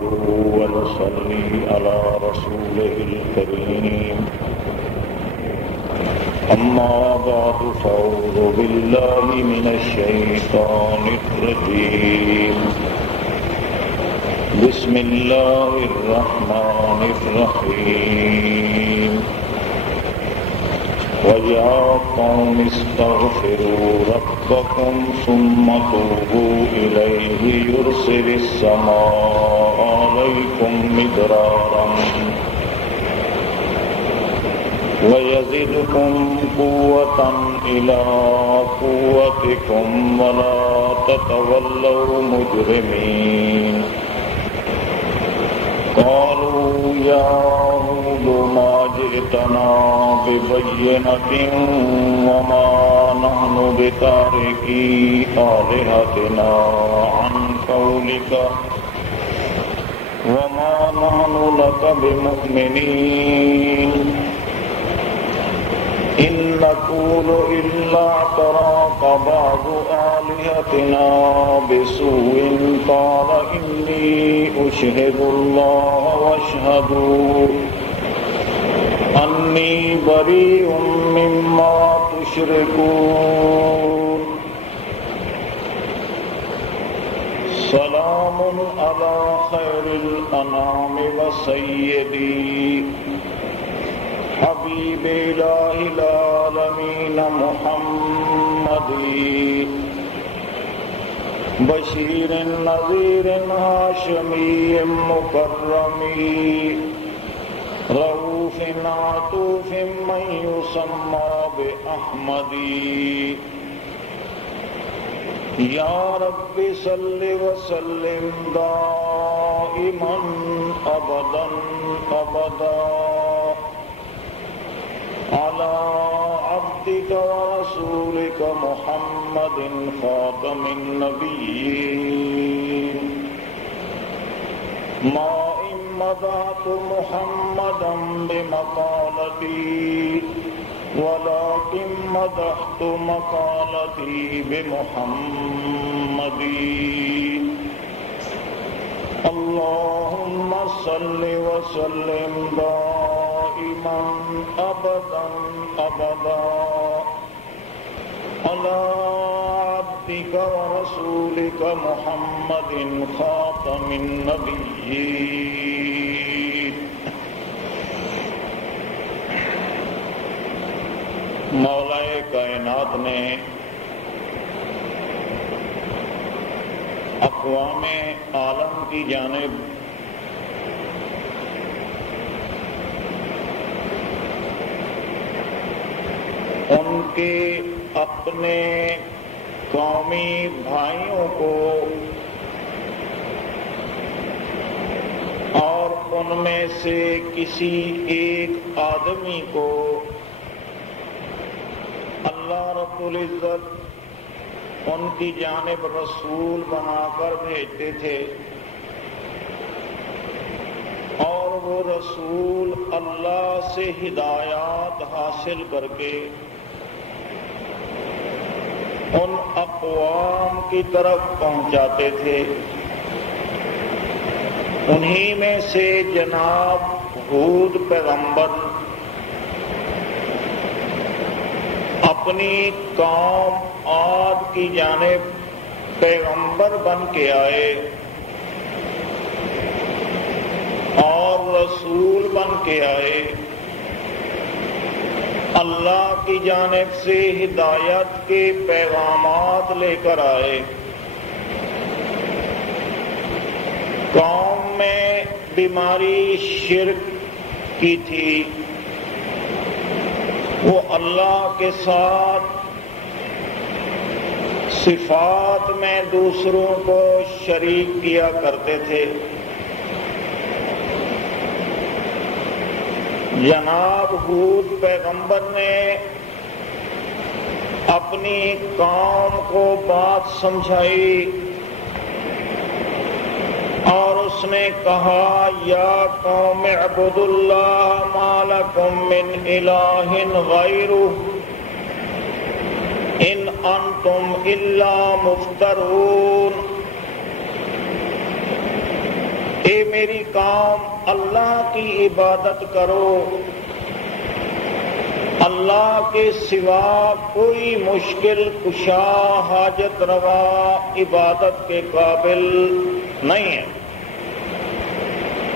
ونصلي على رسوله الكريم أما بعد فأعوذ بالله من الشيطان الرجيم بسم الله الرحمن الرحيم وَيَا قَوْمِ اسْتَغْفِرُوا رَبَّكُمْ ثُمَّ تُوبُوا إِلَيْهِ يُرْسِلِ السَّمَاءَ عَلَيْكُمْ مِدْرَارًا وَيَزِدْكُمْ قُوَّةً إِلَى قُوَّتِكُمْ وَلَا تَتَوَلَّوْا مُجْرِمِينَ قالوا يا هود ما جئتنا ببينة وما نحن بتاركي آلهتنا عن قولك وما نحن لك بمؤمنين إن نقول إلا اعتراك بعض آلهتنا بسوء قال إني أشهد الله واشهدوا أني بريء مما تشركون سلام على خير الأنام وسيدي حبيب إله العالمين محمد بشير نذير هاشمي مكرم رؤوف عطوف من يسمى بأحمد يا رب صل وسلم دائما أبدا أبدا على عبدك ورسولك محمد خاتم النبيين ما إن مدحت محمدا بمقالتي ولكن مدحت مقالتي بمحمد اللهم صل وسلم دائما أبدا أبدا على عبدك ورسولك محمد خاتم النبيين مولا کائنات نے اقوام عالم کی جانب ان کے اپنے قومی بھائیوں کو اور ان میں سے کسی ایک آدمی کو اللہ رب العزت ان کی جانب رسول بنا کر بھیجتے تھے اور وہ رسول اللہ سے ہدایات حاصل کر کے ان اقوام کی طرف پہنچاتے تھے. انہی میں سے جناب ہود پیغمبر اپنی قوم عاد کی جانب پیغمبر بن کے آئے اور رسول بن کے آئے، اللہ کی جانب سے ہدایت کے پیغامات لے کر آئے. قوم میں بیماری شرک کی تھی، وہ اللہ کے ساتھ صفات میں دوسروں کو شریک کیا کرتے تھے. جناب ہود پیغمبر نے اپنی قوم کو بات سمجھائی اور اس نے کہا یا قوم اعبدوا اللہ ما لکم من الہ غیرہ ان انتم الا مفترون. اے میری قوم اللہ کی عبادت کرو، اللہ کے سوا کوئی مشکل کشا حاجت روا عبادت کے قابل نہیں ہے۔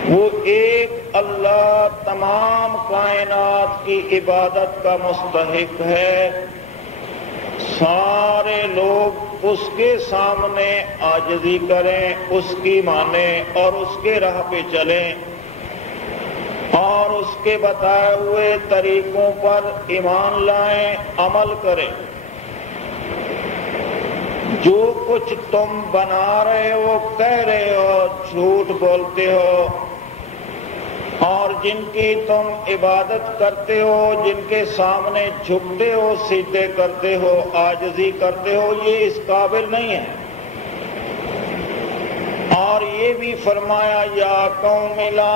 وہ ایک اللہ تمام کائنات کی عبادت کا مستحق ہے، سارے لوگ اس کے سامنے عاجزی کریں، اس کی مانیں اور اس کے راہ پہ چلیں اور اس کے بتائے ہوئے طریقوں پر ایمان لائیں، عمل کریں۔ جو کچھ تم بنا رہے ہو، کہہ رہے ہو، جھوٹ بولتے ہو اور جن کی تم عبادت کرتے ہو، جن کے سامنے جھکتے ہو، سجدے کرتے ہو، عاجزی کرتے ہو، یہ اس قابل نہیں ہے۔ اور یہ بھی فرمایا یا قوم لا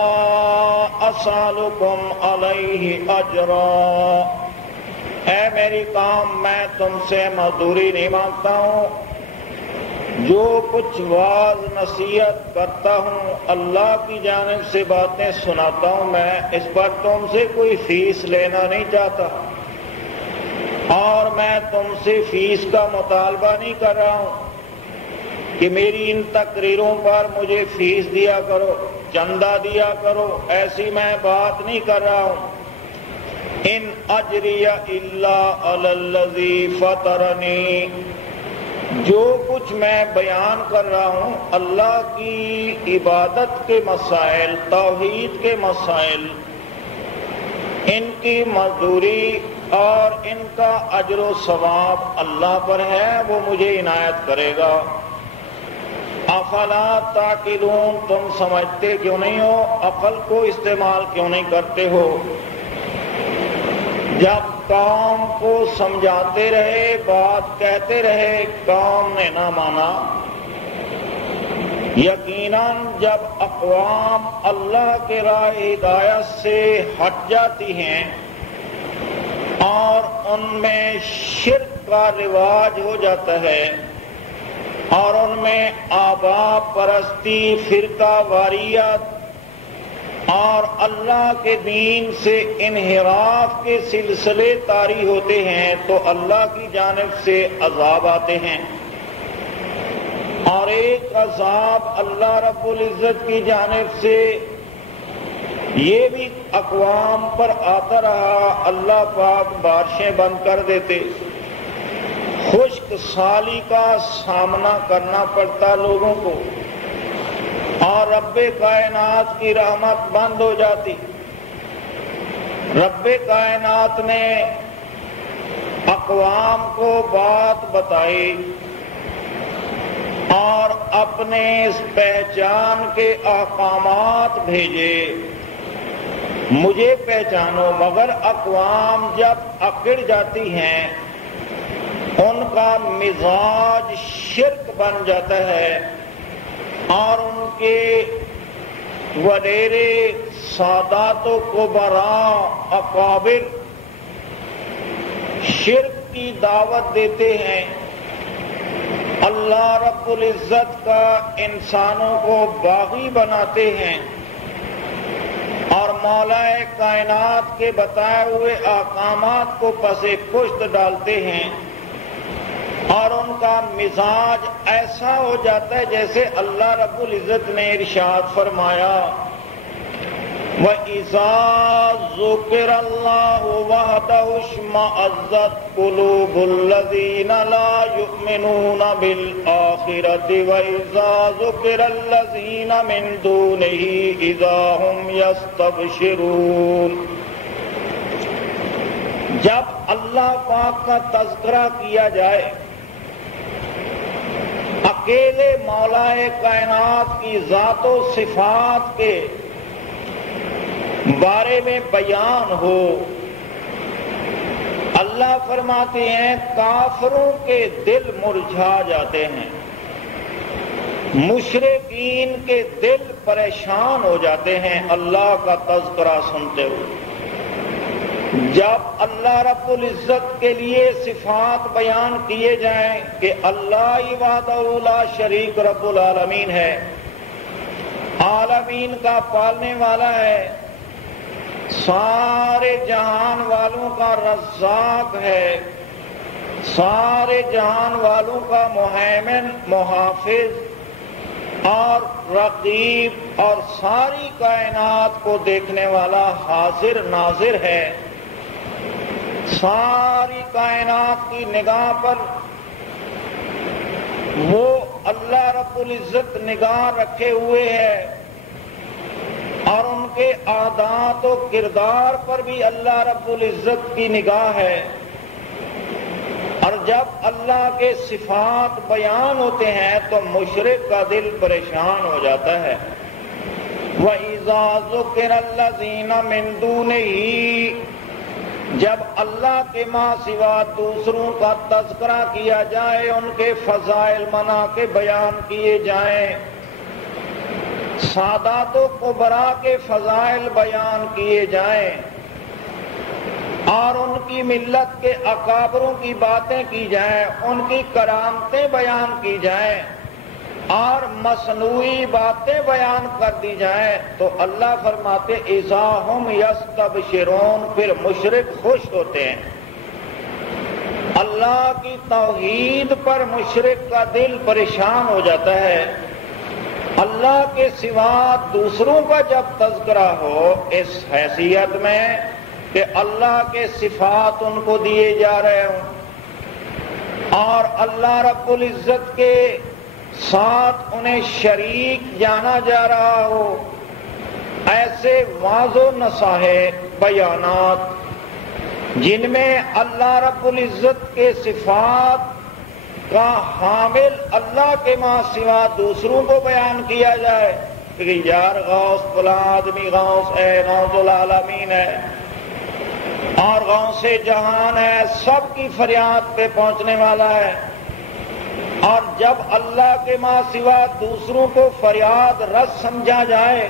اسالکم علیہ اجرا، اے میری قوم میں تم سے مزدوری نہیں مانگتا ہوں، جو کچھ واعظ نصیحت کرتا ہوں، اللہ کی جانب سے باتیں سناتا ہوں، میں اس پر تم سے کوئی فیس لینا نہیں چاہتا اور میں تم سے فیس کا مطالبہ نہیں کر رہا ہوں کہ میری ان تقریروں پر مجھے فیس دیا کرو، چندہ دیا کرو، ایسی میں بات نہیں کر رہا ہوں۔ ان اجری الا علی الذی فطرنی، جو کچھ میں بیان کر رہا ہوں اللہ کی عبادت کے مسائل، توحید کے مسائل، ان کی مزدوری اور ان کا اجر و ثواب اللہ پر ہے، وہ مجھے عنایت کرے گا۔ افلا تعقلون، تم سمجھتے کیوں نہیں ہو، عقل کو استعمال کیوں نہیں کرتے ہو؟ جب قوم کو سمجھاتے رہے، بات کہتے رہے، قوم نے نہ مانا، یقیناً جب اقوام اللہ کے راہ ہدایت سے ہٹ جاتی ہیں اور ان میں شرک کا رواج ہو جاتا ہے اور ان میں آبا پرستی، فرقہ واریت اور اللہ کے دین سے انحراف کے سلسلے طاری ہوتے ہیں تو اللہ کی جانب سے عذاب آتے ہیں، اور ایک عذاب اللہ رب العزت کی جانب سے یہ بھی اقوام پر آتا رہا، اللہ پاک بارشیں بند کر دیتے، خشک سالی کا سامنا کرنا پڑتا لوگوں کو اور رب کائنات کی رحمت بند ہو جاتی۔ رب کائنات نے اقوام کو بات بتائی اور اپنے اس پہچان کے احکامات بھیجے، مجھے پہچانو، مگر اقوام جب اکڑ جاتی ہیں ان کا مزاج شرک بن جاتا ہے اور ان کے وڈیرے سادات و کبراء اکابر شرک کی دعوت دیتے ہیں، اللہ رب العزت کا انسانوں کو باغی بناتے ہیں اور مولا کائنات کے بتائے ہوئے احکامات کو پس پشت ڈالتے ہیں، اور ان کا مزاج ایسا ہو جاتا ہے جیسے اللہ رب العزت نے ارشاد فرمایا وَإِذَا ذُكِرَ اللَّهُ وَحْدَهُ اشْمَأَزَّتْ قُلُوبُ الَّذِينَ لَا يُؤْمِنُونَ بِالْآخِرَةِ وَإِذَا ذُكِرَ الَّذِينَ مِن دُونِهِ إِذَا هُمْ يَسْتَبْشِرُونَ۔ جب اللہ پاک کا تذکرہ کیا جائے، اکیلے مولا کائنات کی ذات و صفات کے بارے میں بیان ہو، اللہ فرماتے ہیں کافروں کے دل مرجھا جاتے ہیں، مشرکین کے دل پریشان ہو جاتے ہیں اللہ کا تذکرہ سنتے ہوئے۔ جب اللہ رب العزت کے لیے صفات بیان کیے جائیں کہ اللہ وحدہ لا شریک رب العالمین ہے، عالمین کا پالنے والا ہے، سارے جہان والوں کا رزاق ہے، سارے جہان والوں کا مہیمن، محافظ اور رقیب اور ساری کائنات کو دیکھنے والا حاضر ناظر ہے۔ ساری کائنات کی نگاہ پر وہ اللہ رب العزت نگاہ رکھے ہوئے ہے، اور ان کے عادات و کردار پر بھی اللہ رب العزت کی نگاہ ہے۔ اور جب اللہ کے صفات بیان ہوتے ہیں تو مشرک کا دل پریشان ہو جاتا ہے۔ وَإِذَا ذُكِرَ الَّذِينَ مِن دُونِهِ، جب اللہ کے ماں سوا دوسروں کا تذکرہ کیا جائے، ان کے فضائل مناقب بیان کیے جائیں، سادات و کبرا کے فضائل بیان کیے جائیں، اور ان کی ملت کے اکابروں کی باتیں کی جائیں، ان کی کرامتیں بیان کی جائیں اور مصنوعی باتیں بیان کر دی جائیں، تو اللہ فرماتے اذا ہم یستبشرون، پھر مشرک خوش ہوتے ہیں۔ اللہ کی توحید پر مشرک کا دل پریشان ہو جاتا ہے۔ اللہ کے سوا دوسروں کا جب تذکرہ ہو اس حیثیت میں کہ اللہ کے صفات ان کو دیے جا رہے ہوں اور اللہ رب العزت کے ساتھ انہیں شریک جانا جا رہا ہو، ایسے واضح و نصاحح بیانات جن میں اللہ رب العزت کے صفات کا حامل اللہ کے ماں سوا دوسروں کو بیان کیا جائے کہ یار غوث فلاں آدمی غوث ہے، غوث العالمین ہے اور غوث جہان ہے، سب کی فریاد پہ پہنچنے والا ہے۔ اور جب اللہ کے ماں سوا دوسروں کو فریاد رس سمجھا جائے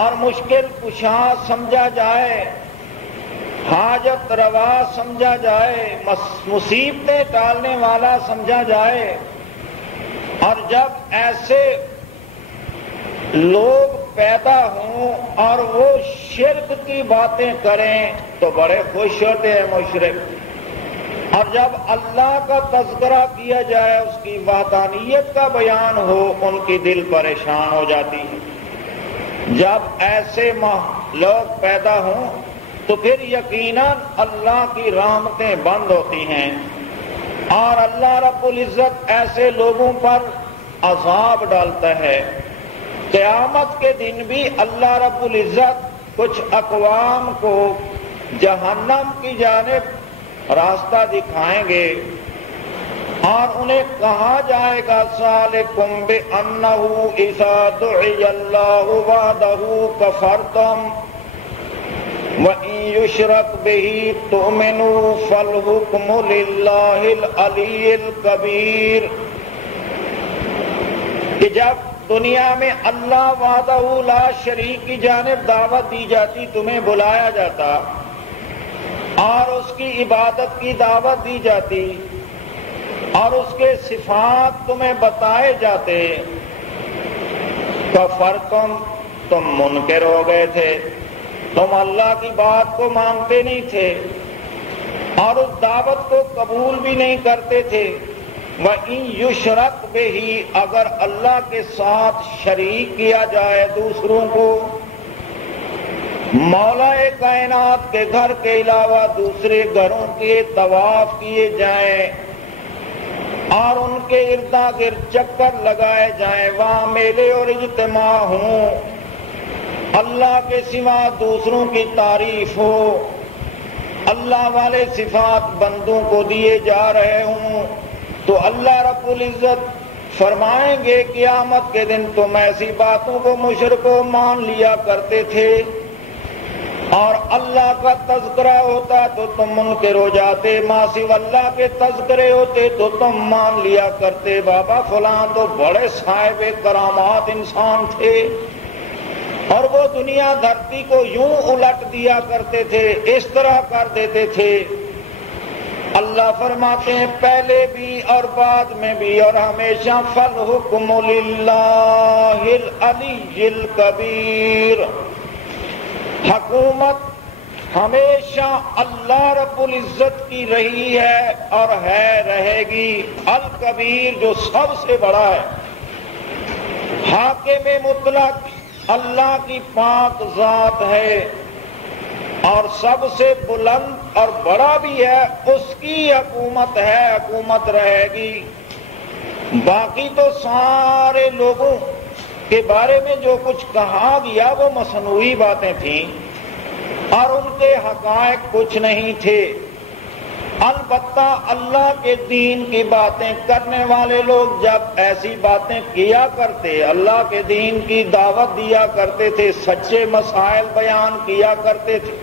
اور مشکل کشا سمجھا جائے، حاجت روا سمجھا جائے، مصیبتیں ٹالنے والا سمجھا جائے، اور جب ایسے لوگ پیدا ہوں اور وہ شرک کی باتیں کریں تو بڑے خوش ہوتے ہیں مشرک، اور جب اللہ کا تذکرہ کیا جائے، اس کی وحدانیت کا بیان ہو، ان کی دل پریشان ہو جاتی ہے۔ جب ایسے لوگ پیدا ہوں تو پھر یقیناً اللہ کی رحمتیں بند ہوتی ہیں، اور اللہ رب العزت ایسے لوگوں پر عذاب ڈالتا ہے۔ قیامت کے دن بھی اللہ رب العزت کچھ اقوام کو جہنم کی جانب راستہ دکھائیں گے، اور انہیں کہا جائے گا ذالکم بأنہ اذا دعی اللہ وحدہ کفرتم وَإِن يُشْرَكْ بِهِ تُؤْمِنُوا فَالْحُكْمُ لِلَّهِ الْعَلِيِّ الْكَبِيرِ، کہ جب دنیا میں اللہ وحدہ لا شریک کی جانب دعوت دی جاتی، تمہیں بلایا جاتا اور اس کی عبادت کی دعوت دی جاتی اور اس کے صفات تمہیں بتائے جاتے، کفرتم، تم منکر ہو گئے تھے، تم اللہ کی بات کو مانتے نہیں تھے اور اس دعوت کو قبول بھی نہیں کرتے تھے۔ وَإِن يُشْرَكْ بِهِ، اگر اللہ کے ساتھ شریک کیا جائے دوسروں کو، مولا کائنات کے گھر کے علاوہ دوسرے گھروں کے طواف کیے جائیں اور ان کے اردا گرد چکر لگائے جائیں، وہاں میلے اور اجتماع ہوں، اللہ کے سوا دوسروں کی تعریف ہو، اللہ والے صفات بندوں کو دیے جا رہے ہوں، تو اللہ رب العزت فرمائیں گے قیامت کے دن تم ایسی باتوں کو مشرکوں مان لیا کرتے تھے، اور اللہ کا تذکرہ ہوتا تو تم منکر ہو جاتے، ما سوا اللہ کے تذکرے ہوتے تو تم مان لیا کرتے، بابا فلاں تو بڑے صاحب کرامات انسان تھے، اور وہ دنیا دھرتی کو یوں الٹ دیا کرتے تھے، اس طرح کر دیتے تھے۔ اللہ فرماتے ہیں پہلے بھی اور بعد میں بھی اور ہمیشہ فالحکم للہ العلی الکبیر، حکومت ہمیشہ اللہ رب العزت کی رہی ہے اور ہے رہے گی، الکبیر جو سب سے بڑا ہے، حاکم مطلق اللہ کی پاک ذات ہے اور سب سے بلند اور بڑا بھی ہے، اس کی حکومت ہے، حکومت رہے گی۔ باقی تو سارے لوگوں کے بارے میں جو کچھ کہا گیا وہ مصنوعی باتیں تھیں اور ان کے حقائق کچھ نہیں تھے۔ البتہ اللہ کے دین کی باتیں کرنے والے لوگ جب ایسی باتیں کیا کرتے، اللہ کے دین کی دعوت دیا کرتے تھے، سچے مسائل بیان کیا کرتے تھے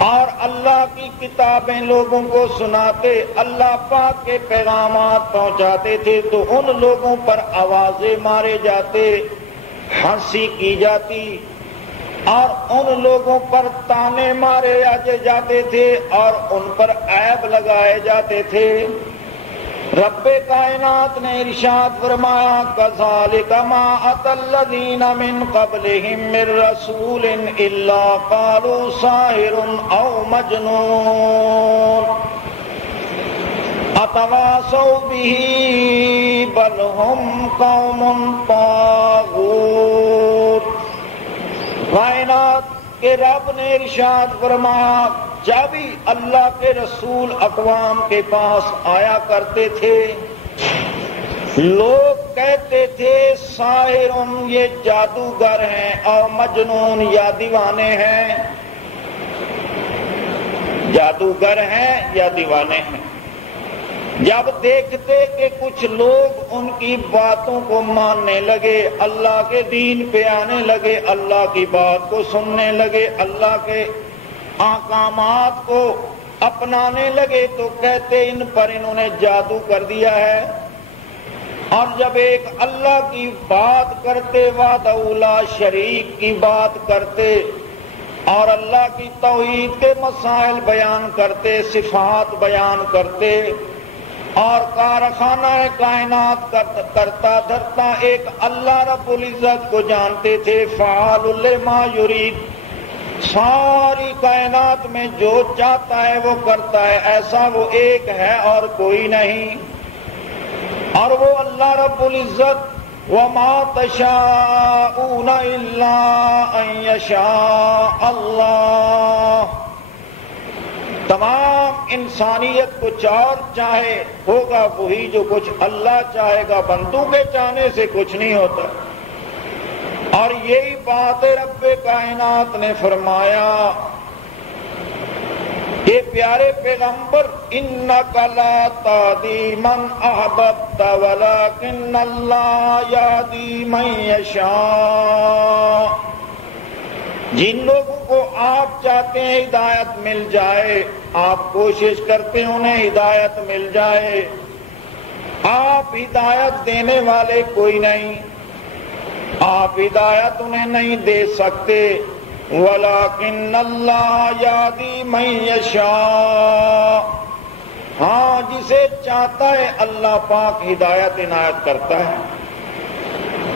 اور اللہ کی کتابیں لوگوں کو سناتے، اللہ پاک کے پیغامات پہنچاتے تھے، تو ان لوگوں پر آوازیں مارے جاتے، ہنسی کی جاتی اور ان لوگوں پر تانے مارے جاتے تھے اور ان پر عیب لگائے جاتے تھے۔ رب کائنات نے ارشاد فرمایا کذالک ما اتی الذین من قبلہم من رسول الا قالوا ساحر او مجنون اتواصوا بہ بل ہم قوم طاغون۔ کائنات کے رب نے ارشاد فرمایا جب ہی اللہ کے رسول اقوام کے پاس آیا کرتے تھے، لوگ کہتے تھے ساحر، یہ جادوگر ہیں، اور مجنون یا دیوانے ہیں، جادوگر ہیں یا دیوانے ہیں۔ جب دیکھتے کہ کچھ لوگ ان کی باتوں کو ماننے لگے، اللہ کے دین پہ آنے لگے، اللہ کی بات کو سننے لگے، اللہ کے احکامات کو اپنانے لگے، تو کہتے ان پر انہوں نے جادو کر دیا ہے۔ اور جب ایک اللہ کی بات کرتے، وحدہ لا شریک کی بات کرتے اور اللہ کی توحید کے مسائل بیان کرتے، صفات بیان کرتے اور کارخانہ کائنات کرتا دھرتا ایک اللہ رب العزت کو جانتے تھے، فعال لما یرید، ساری کائنات میں جو چاہتا ہے وہ کرتا ہے، ایسا وہ ایک ہے اور کوئی نہیں، اور وہ اللہ رب العزت وما تشاءون الا ان یشاء اللہ، تمام انسانیت کچھ اور چاہے ہوگا وہی جو کچھ اللہ چاہے گا، بندوں کے چاہنے سے کچھ نہیں ہوتا۔ اور یہی بات رب کائنات نے فرمایا کہ پیارے پیغمبر انک لا تہدی من احببت ولکن اللہ یہدی من یشاء، جن لوگوں کو آپ چاہتے ہیں ہدایت مل جائے، آپ کوشش کرتے ہیں انہیں ہدایت مل جائے، آپ ہدایت دینے والے کوئی نہیں، آپ ہدایت انہیں نہیں دے سکتے، وَلَكِنَّ اللَّهَ يَهْدِي مَن يَشَاءُ، ہاں جسے چاہتا ہے اللہ پاک ہدایت عنایت کرتا ہے۔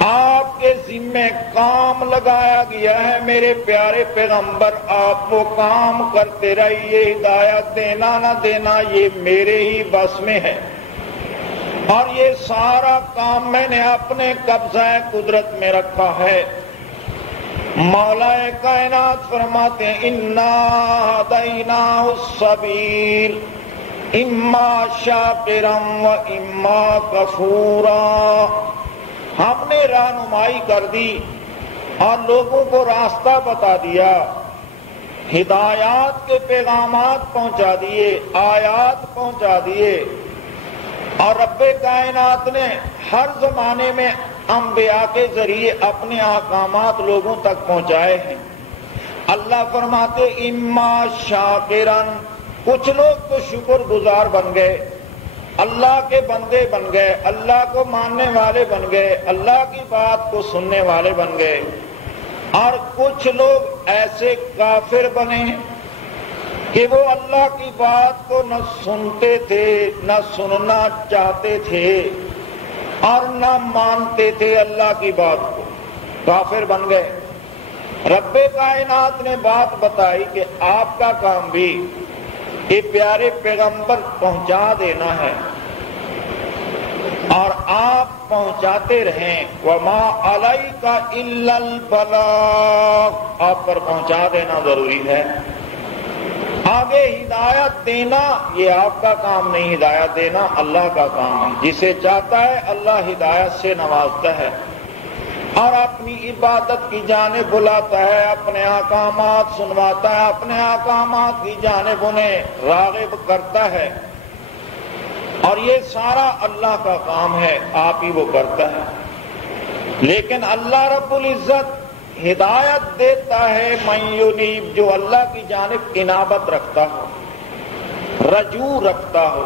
آپ کے ذمہ کام لگایا گیا ہے میرے پیارے پیغمبر، آپ وہ کام کرتے رہیے، ہدایت دینا نہ دینا یہ میرے ہی بس میں ہے، اور یہ سارا کام میں نے اپنے قبضہ قدرت میں رکھا ہے۔ مولا کائنات فرماتے ہیں انا ہدیناہ السبیل اما شاکرا و اما کفورا، ہم نے رہنمائی کر دی اور لوگوں کو راستہ بتا دیا، ہدایات کے پیغامات پہنچا دیے، آیات پہنچا دیے، اور رب کائنات نے ہر زمانے میں انبیاء کے ذریعے اپنے احکامات لوگوں تک پہنچائے ہیں۔ اللہ فرماتے اما شاکرن، کچھ لوگ تو شکر گزار بن گئے، اللہ کے بندے بن گئے، اللہ کو ماننے والے بن گئے، اللہ کی بات کو سننے والے بن گئے، اور کچھ لوگ ایسے کافر بنے کہ وہ اللہ کی بات کو نہ سنتے تھے، نہ سننا چاہتے تھے اور نہ مانتے تھے اللہ کی بات کو، کافر بن گئے۔ رب کائنات نے بات بتائی کہ آپ کا کام بھی یہ پیارے پیغمبر پہنچا دینا ہے اور آپ پہنچاتے رہیں۔ وما علیک الا البلاغ، آپ پر پہنچا دینا ضروری ہے۔ آگے ہدایت دینا یہ آپ کا کام نہیں، ہدایت دینا اللہ کا کام ہے۔ جسے چاہتا ہے اللہ ہدایت سے نوازتا ہے اور اپنی عبادت کی جانب بلاتا ہے، اپنے احکامات سنواتا ہے، اپنے احکامات کی جانب انہیں راغب کرتا ہے، اور یہ سارا اللہ کا کام ہے، آپ ہی وہ کرتا ہے۔ لیکن اللہ رب العزت ہدایت دیتا ہے من ینیب، جو اللہ کی جانب انابت رکھتا ہو، رجوع رکھتا ہو،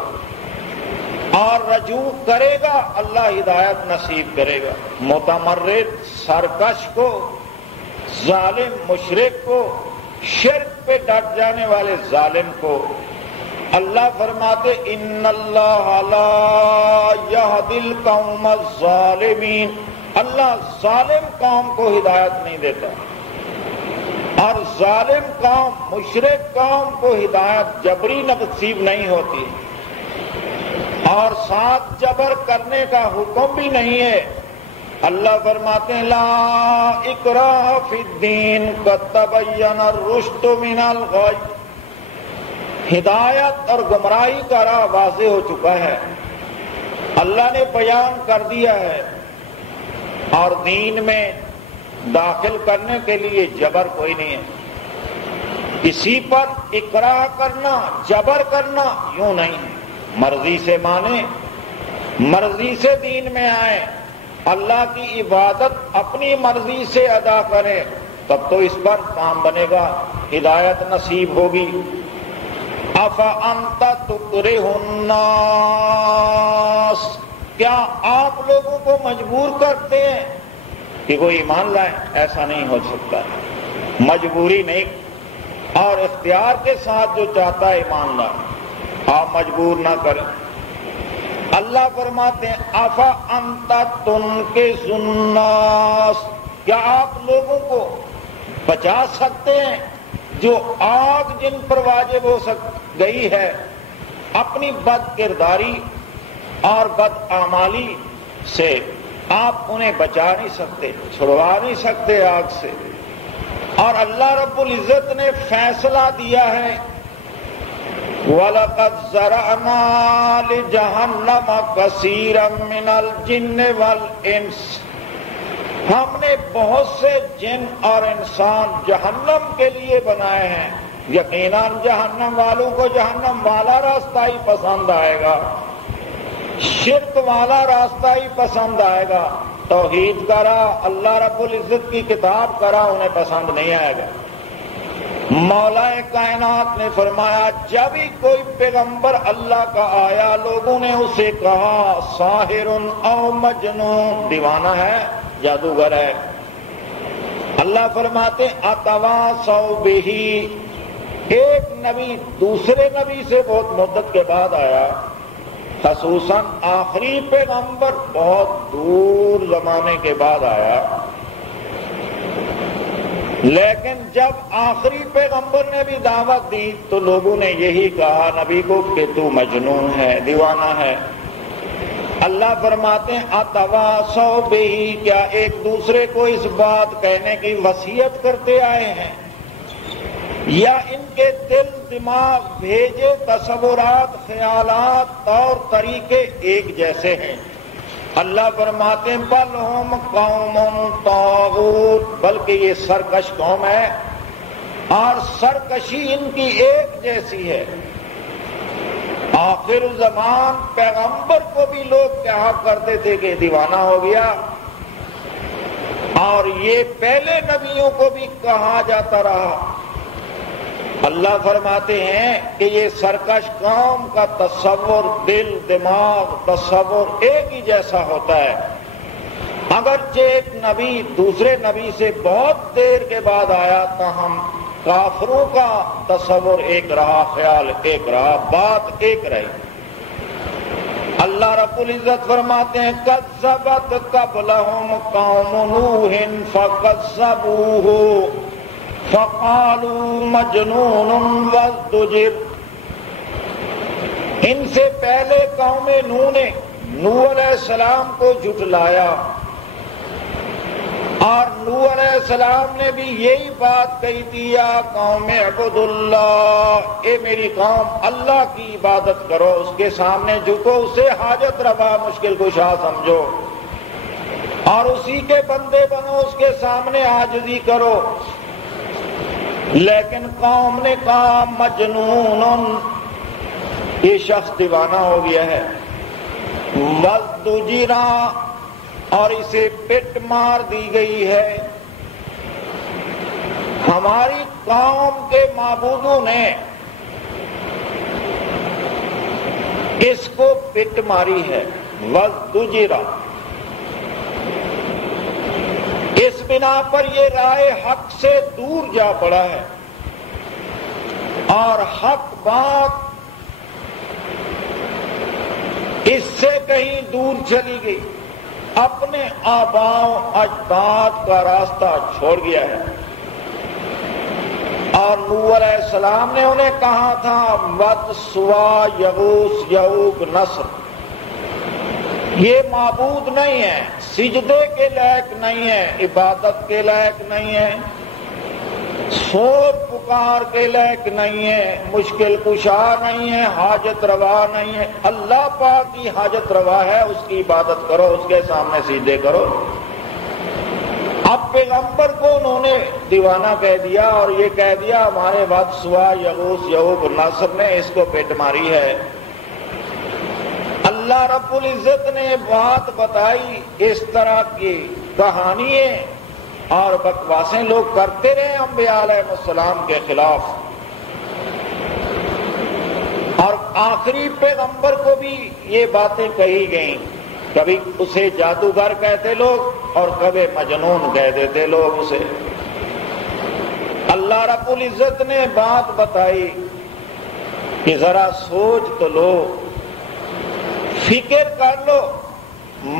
اور رجوع کرے گا اللہ ہدایت نصیب کرے گا۔ متمرد سرکش کو، ظالم مشرک کو، شرک پہ ڈٹ جانے والے ظالم کو اللہ فرماتے ان اللہ لا یہدی القوم الظالمین، اللہ ظالم قوم کو ہدایت نہیں دیتا، اور ظالم قوم، مشرک قوم کو ہدایت جبری نصیب نہیں ہوتی، اور ساتھ جبر کرنے کا حکم بھی نہیں ہے۔ اللہ فرماتے ہیں لا اکراہ فی الدین قد تبین الرشد من الغی، ہدایت اور گمراہی کا راہ واضح ہو چکا ہے، اللہ نے بیان کر دیا ہے، اور دین میں داخل کرنے کے لیے جبر کوئی نہیں ہے۔ کسی پر اکراہ کرنا، جبر کرنا یوں نہیں ہے، مرضی سے مانے، مرضی سے دین میں آئے، اللہ کی عبادت اپنی مرضی سے ادا کرے، تب تو اس پر کام بنے گا، ہدایت نصیب ہوگی۔ افانت تکرہ الناس، کیا آپ لوگوں کو مجبور کرتے ہیں کہ وہ ایمان لائیں؟ ایسا نہیں ہو سکتا، مجبوری نہیں، اور اختیار کے ساتھ جو چاہتا ہے ایمان لائے، آپ مجبور نہ کریں۔ اللہ فرماتے ہیں افانت تنقذ الناس، کیا آپ لوگوں کو بچا سکتے ہیں جو آگ جن پر واجب ہو گئی ہے اپنی بد کرداری اور بد اعمالی سے؟ آپ انہیں بچا نہیں سکتے، چھڑوا نہیں سکتے آگ سے، اور اللہ رب العزت نے فیصلہ دیا ہے وَلَقَدْ زَرَعْنَا لِجَهَنَّمَ كَثِيرًا مِنَ الْجِنِّ وَالْإِنسِ، ہم نے بہت سے جن اور انسان جہنم کے لیے بنائے ہیں۔ یقیناً جہنم والوں کو جہنم والا راستہ ہی پسند آئے گا، شرک والا راستہ ہی پسند آئے گا، توحید کا راہ، اللہ رب العزت کی کتاب کا راہ انہیں پسند نہیں آئے گا۔ مولا کائنات نے فرمایا جب ہی کوئی پیغمبر اللہ کا آیا، لوگوں نے اسے کہا ساحر او مجنون، دیوانہ ہے، جادوگر ہے۔ اللہ فرماتے اتواصوا بہ، ایک نبی دوسرے نبی سے بہت مدت کے بعد آیا، خصوصاً آخری پیغمبر بہت دور زمانے کے بعد آیا، لیکن جب آخری پیغمبر نے بھی دعوت دی تو لوگوں نے یہی کہا نبی کو کہ تو مجنون ہے، دیوانہ ہے۔ اللہ فرماتے ہیں اتواصوا بہ، کیا ایک دوسرے کو اس بات کہنے کی وصیت کرتے آئے ہیں، یا ان کے دل دماغ بھیجے تصورات، خیالات اور طریقے ایک جیسے ہیں؟ اللہ فرماتے ہیں بل ہم قوم طاغوت، بلکہ یہ سرکش قوم ہے اور سرکشی ان کی ایک جیسی ہے۔ آخر زمان پیغمبر کو بھی لوگ کہا کرتے تھے کہ دیوانہ ہو گیا، اور یہ پہلے نبیوں کو بھی کہا جاتا رہا۔ اللہ فرماتے ہیں کہ یہ سرکش قوم کا تصور، دل دماغ تصور ایک ہی جیسا ہوتا ہے، اگرچہ ایک نبی دوسرے نبی سے بہت دیر کے بعد آیا تاہم کافروں کا تصور ایک رہا، خیال ایک رہا، بات ایک رہی۔ اللہ رب العزت فرماتے ہیں کذبت قبلہم قوم نوح فکذبوہ فقالوا مجنون وازدجر۔ ان سے پہلے قوم نوح نے نوح علیہ السلام کو جھٹلایا، اور نوح علیہ السلام نے بھی یہی بات کہی تھی، یا قوم اعبد اللہ، اے میری قوم اللہ کی عبادت کرو، اس کے سامنے جھکو، اسے حاجت روا مشکل کشا سمجھو، اور اسی کے بندے بنو، اس کے سامنے عاجزی کرو۔ لیکن قوم نے کہا مجنون، یہ شخص دیوانہ ہو گیا ہے، وازدجر، اور اسے پٹ مار دی گئی ہے۔ ہماری قوم کے معبودوں نے اس کو پٹ ماری ہے، وازدجر۔ اس بنا پر یہ رائے حق سے دور جا پڑا ہے، اور حق بات اس سے کہیں دور چلی گئی، اپنے آباء و اجداد کا راستہ چھوڑ گیا ہے۔ اور نوح علیہ السلام نے انہیں کہا تھا ود، سوا، یغوث، یعوق، نصر، یہ معبود نہیں ہے، سجدے کے لائق نہیں ہے، عبادت کے لائق نہیں ہے، شور پکار کے لائق نہیں ہے، مشکل کشا نہیں ہے، حاجت روا نہیں ہے۔ اللہ پاک کی حاجت روا ہے، اس کی عبادت کرو، اس کے سامنے سجدے کرو۔ اب پیغمبر کو انہوں نے دیوانہ کہہ دیا، اور یہ کہہ دیا ہمارے ود، سوا، یغوث، یعوق، ناصر نے اس کو پیٹ ماری ہے۔ اللہ رب العزت نے بات بتائی، اس طرح کی کہانیاں اور بکواسیں لوگ کرتے رہے انبیاء علیہ السلام کے خلاف، اور آخری پیغمبر کو بھی یہ باتیں کہی گئیں، کبھی اسے جادوگر کہتے لوگ اور کبھی مجنون کہہ دیتے لوگ اسے۔ اللہ رب العزت نے بات بتائی کہ ذرا سوچ تو لو، فکر کر لو،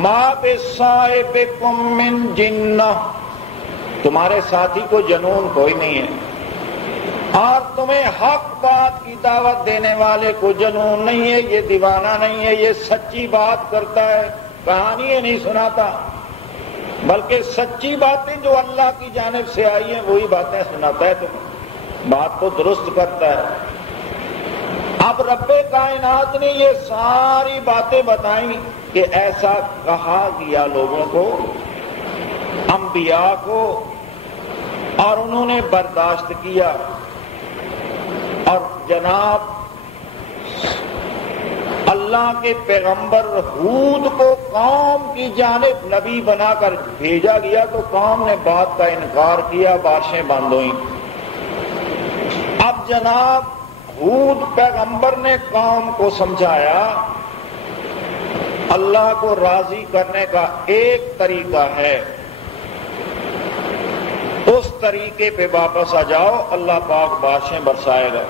ما بصاحبکم من جنہ، تمہارے ساتھی کو جنون کوئی نہیں ہے، اور تمہیں حق بات کی دعوت دینے والے کو جنون نہیں ہے، یہ دیوانہ نہیں ہے، یہ سچی بات کرتا ہے، کہانی نہیں سناتا، بلکہ سچی باتیں جو اللہ کی جانب سے آئی ہیں وہی باتیں سناتا ہے، تم بات کو درست کرتا ہے۔ اب رب کائنات نے یہ ساری باتیں بتائیں کہ ایسا کہا گیا لوگوں کو، انبیاء کو، اور انہوں نے برداشت کیا، اور جناب اللہ کے پیغمبر ہود کو قوم کی جانب نبی بنا کر بھیجا گیا تو قوم نے بات کا انکار کیا، بارشیں بند ہوئیں۔ اب جناب ہود پیغمبر نے قوم کو سمجھایا اللہ کو راضی کرنے کا ایک طریقہ ہے، اس طریقے پہ واپس آ جاؤ، اللہ پاک بارشیں برسائے گا۔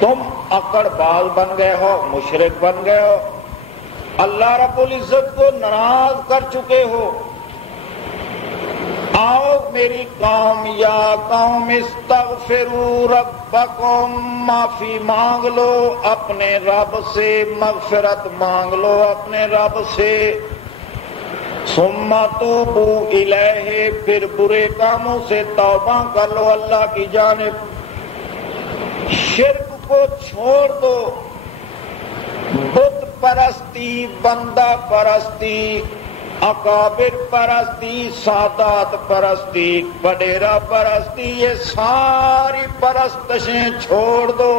تم اکڑ باز بن گئے ہو، مشرک بن گئے ہو، اللہ رب العزت کو ناراض کر چکے ہو۔ آؤ میری قوم، یا قوم استغفروا ربکم، معافی مانگ لو اپنے رب سے، مغفرت مانگ لو اپنے رب سے، ثم توبوا الیہ، پھر برے کاموں سے توبہ کر لو اللہ کی جانب، شرک کو چھوڑ دو، بت پرستی، بندہ پرستی، اکابر پرستی، سادات پرستی، وڈیرا پرستی، یہ ساری پرستشیں چھوڑ دو،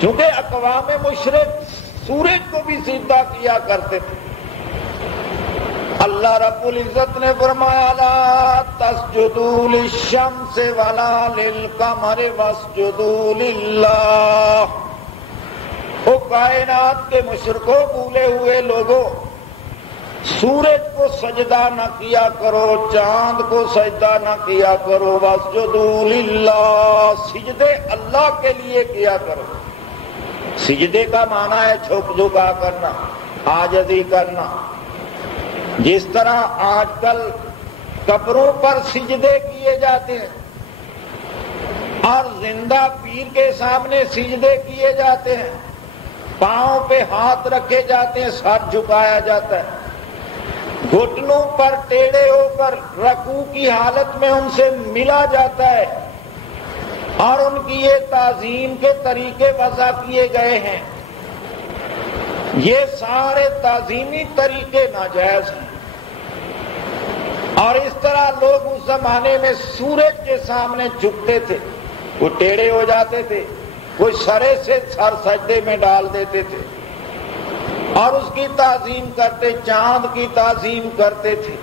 چونکہ اقوام مشرک سورج کو بھی سجدہ کیا کرتے تھے۔ اللہ رب العزت نے فرمایا لا تسجدوا للشمس ولا للقمر واسجدوا للہ۔ او کائنات کے مشرکوں، بھولے ہوئے لوگوں، سورج کو سجدہ نہ کیا کرو، چاند کو سجدہ نہ کیا کرو، واسجدوا للہ، سجدے اللہ کے لیے کیا کرو۔ سجدے کا معنی ہے جھک جھکا کرنا، عاجزی کرنا۔ جس طرح آج کل قبروں پر سجدے کیے جاتے ہیں اور زندہ پیر کے سامنے سجدے کیے جاتے ہیں، پاؤں پہ ہاتھ رکھے جاتے ہیں، سر جھکایا جاتا ہے، گھٹنوں پر ٹیڑھے ہو کر رکوع کی حالت میں ان سے ملا جاتا ہے اور ان کی یہ تعظیم کے طریقے وضع کیے گئے ہیں، یہ سارے تعظیمی طریقے ناجائز ہیں۔ اور اس طرح لوگ اس زمانے میں سورج کے سامنے جھکتے تھے، وہ ٹیڑھے ہو جاتے تھے، وہ سرے سے سر سجدے میں ڈال دیتے تھے اور اس کی تعظیم کرتے، چاند کی تعظیم کرتے تھے۔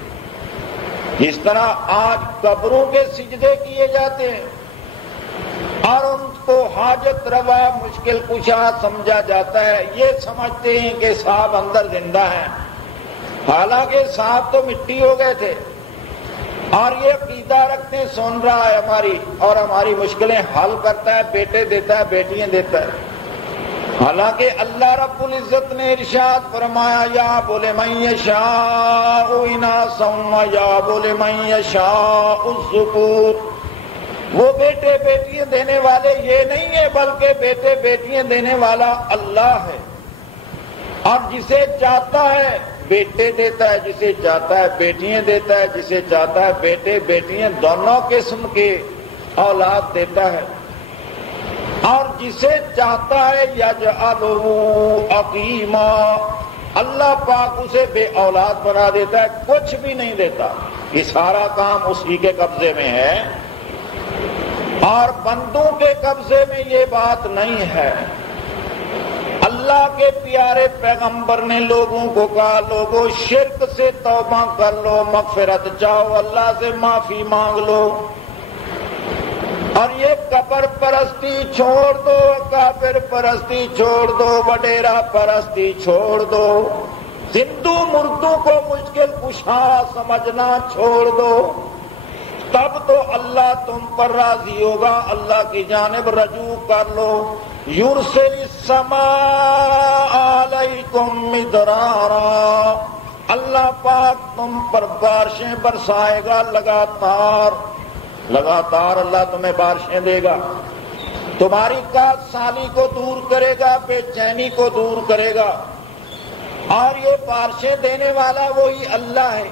اس طرح آج قبروں کے سجدے کیے جاتے ہیں اور ان کو حاجت روا مشکل کشا سمجھا جاتا ہے، یہ سمجھتے ہیں کہ صاحب اندر زندہ ہیں، حالانکہ صاحب تو مٹی ہو گئے تھے، اور یہ عقیدہ رکھتے ہیں سن رہا ہے ہماری اور ہماری مشکلیں حل کرتا ہے، بیٹے دیتا ہے، بیٹیاں دیتا ہے۔ حالانکہ اللہ رب العزت نے ارشاد فرمایا یا بولے من یشاء اناثا یا بولے من یشاء الذکور، وہ بیٹے بیٹیاں دینے والے یہ نہیں ہے بلکہ بیٹے بیٹیاں دینے والا اللہ ہے، اور جسے چاہتا ہے بیٹے دیتا ہے، جسے چاہتا ہے بیٹیاں دیتا ہے، جسے چاہتا ہے بیٹے بیٹیاں دونوں قسم کے اولاد دیتا ہے، اور جسے چاہتا ہے یجعلہ عقیما، اللہ پاک اسے بے اولاد بنا دیتا ہے، کچھ بھی نہیں دیتا، یہ سارا کام اسی کے قبضے میں ہے، اور بندوں کے قبضے میں یہ بات نہیں ہے۔ اللہ کے پیارے پیغمبر نے لوگوں کو کہا لوگوں شرک سے توبہ کر لو، مغفرت چاہو، اللہ سے معافی مانگ لو، اور یہ قبر پرستی چھوڑ دو، کافر پرستی چھوڑ دو، وڈیرا پرستی چھوڑ دو، ہندو مردوں کو مشکل کشا سمجھنا چھوڑ دو، تب تو اللہ تم پر راضی ہوگا، اللہ کی جانب رجوع کر لو۔ یرسل السماء علیکم مدرارا، اللہ پاک تم پر بارشیں برسائے گا لگاتار اللہ تمہیں بارشیں دے گا، تمہاری کاٹ سالی کو دور کرے گا، بے چینی کو دور کرے گا، اور یہ بارشیں دینے والا وہی اللہ ہے،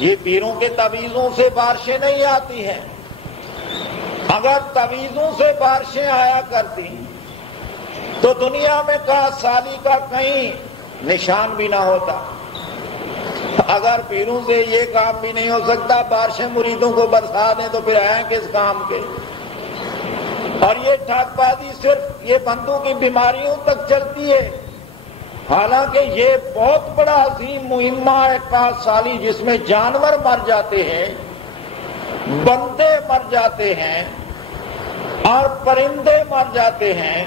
یہ پیروں کے تعویذوں سے بارشیں نہیں آتی ہیں، اگر تعویذوں سے بارشیں آیا کرتی تو دنیا میں کاٹ سالی کا کہیں نشان بھی نہ ہوتا، اگر پیروں سے یہ کام بھی نہیں ہو سکتا بارشیں مریدوں کو برسا دیں تو پھر آئیں کس کام کے؟ اور یہ ٹھاک بازی صرف یہ بندوں کی بیماریوں تک چلتی ہے، حالانکہ یہ بہت بڑا عظیم مہمہ ہے کاٹ سالی، جس میں جانور مر جاتے ہیں، بندے مر جاتے ہیں اور پرندے مر جاتے ہیں،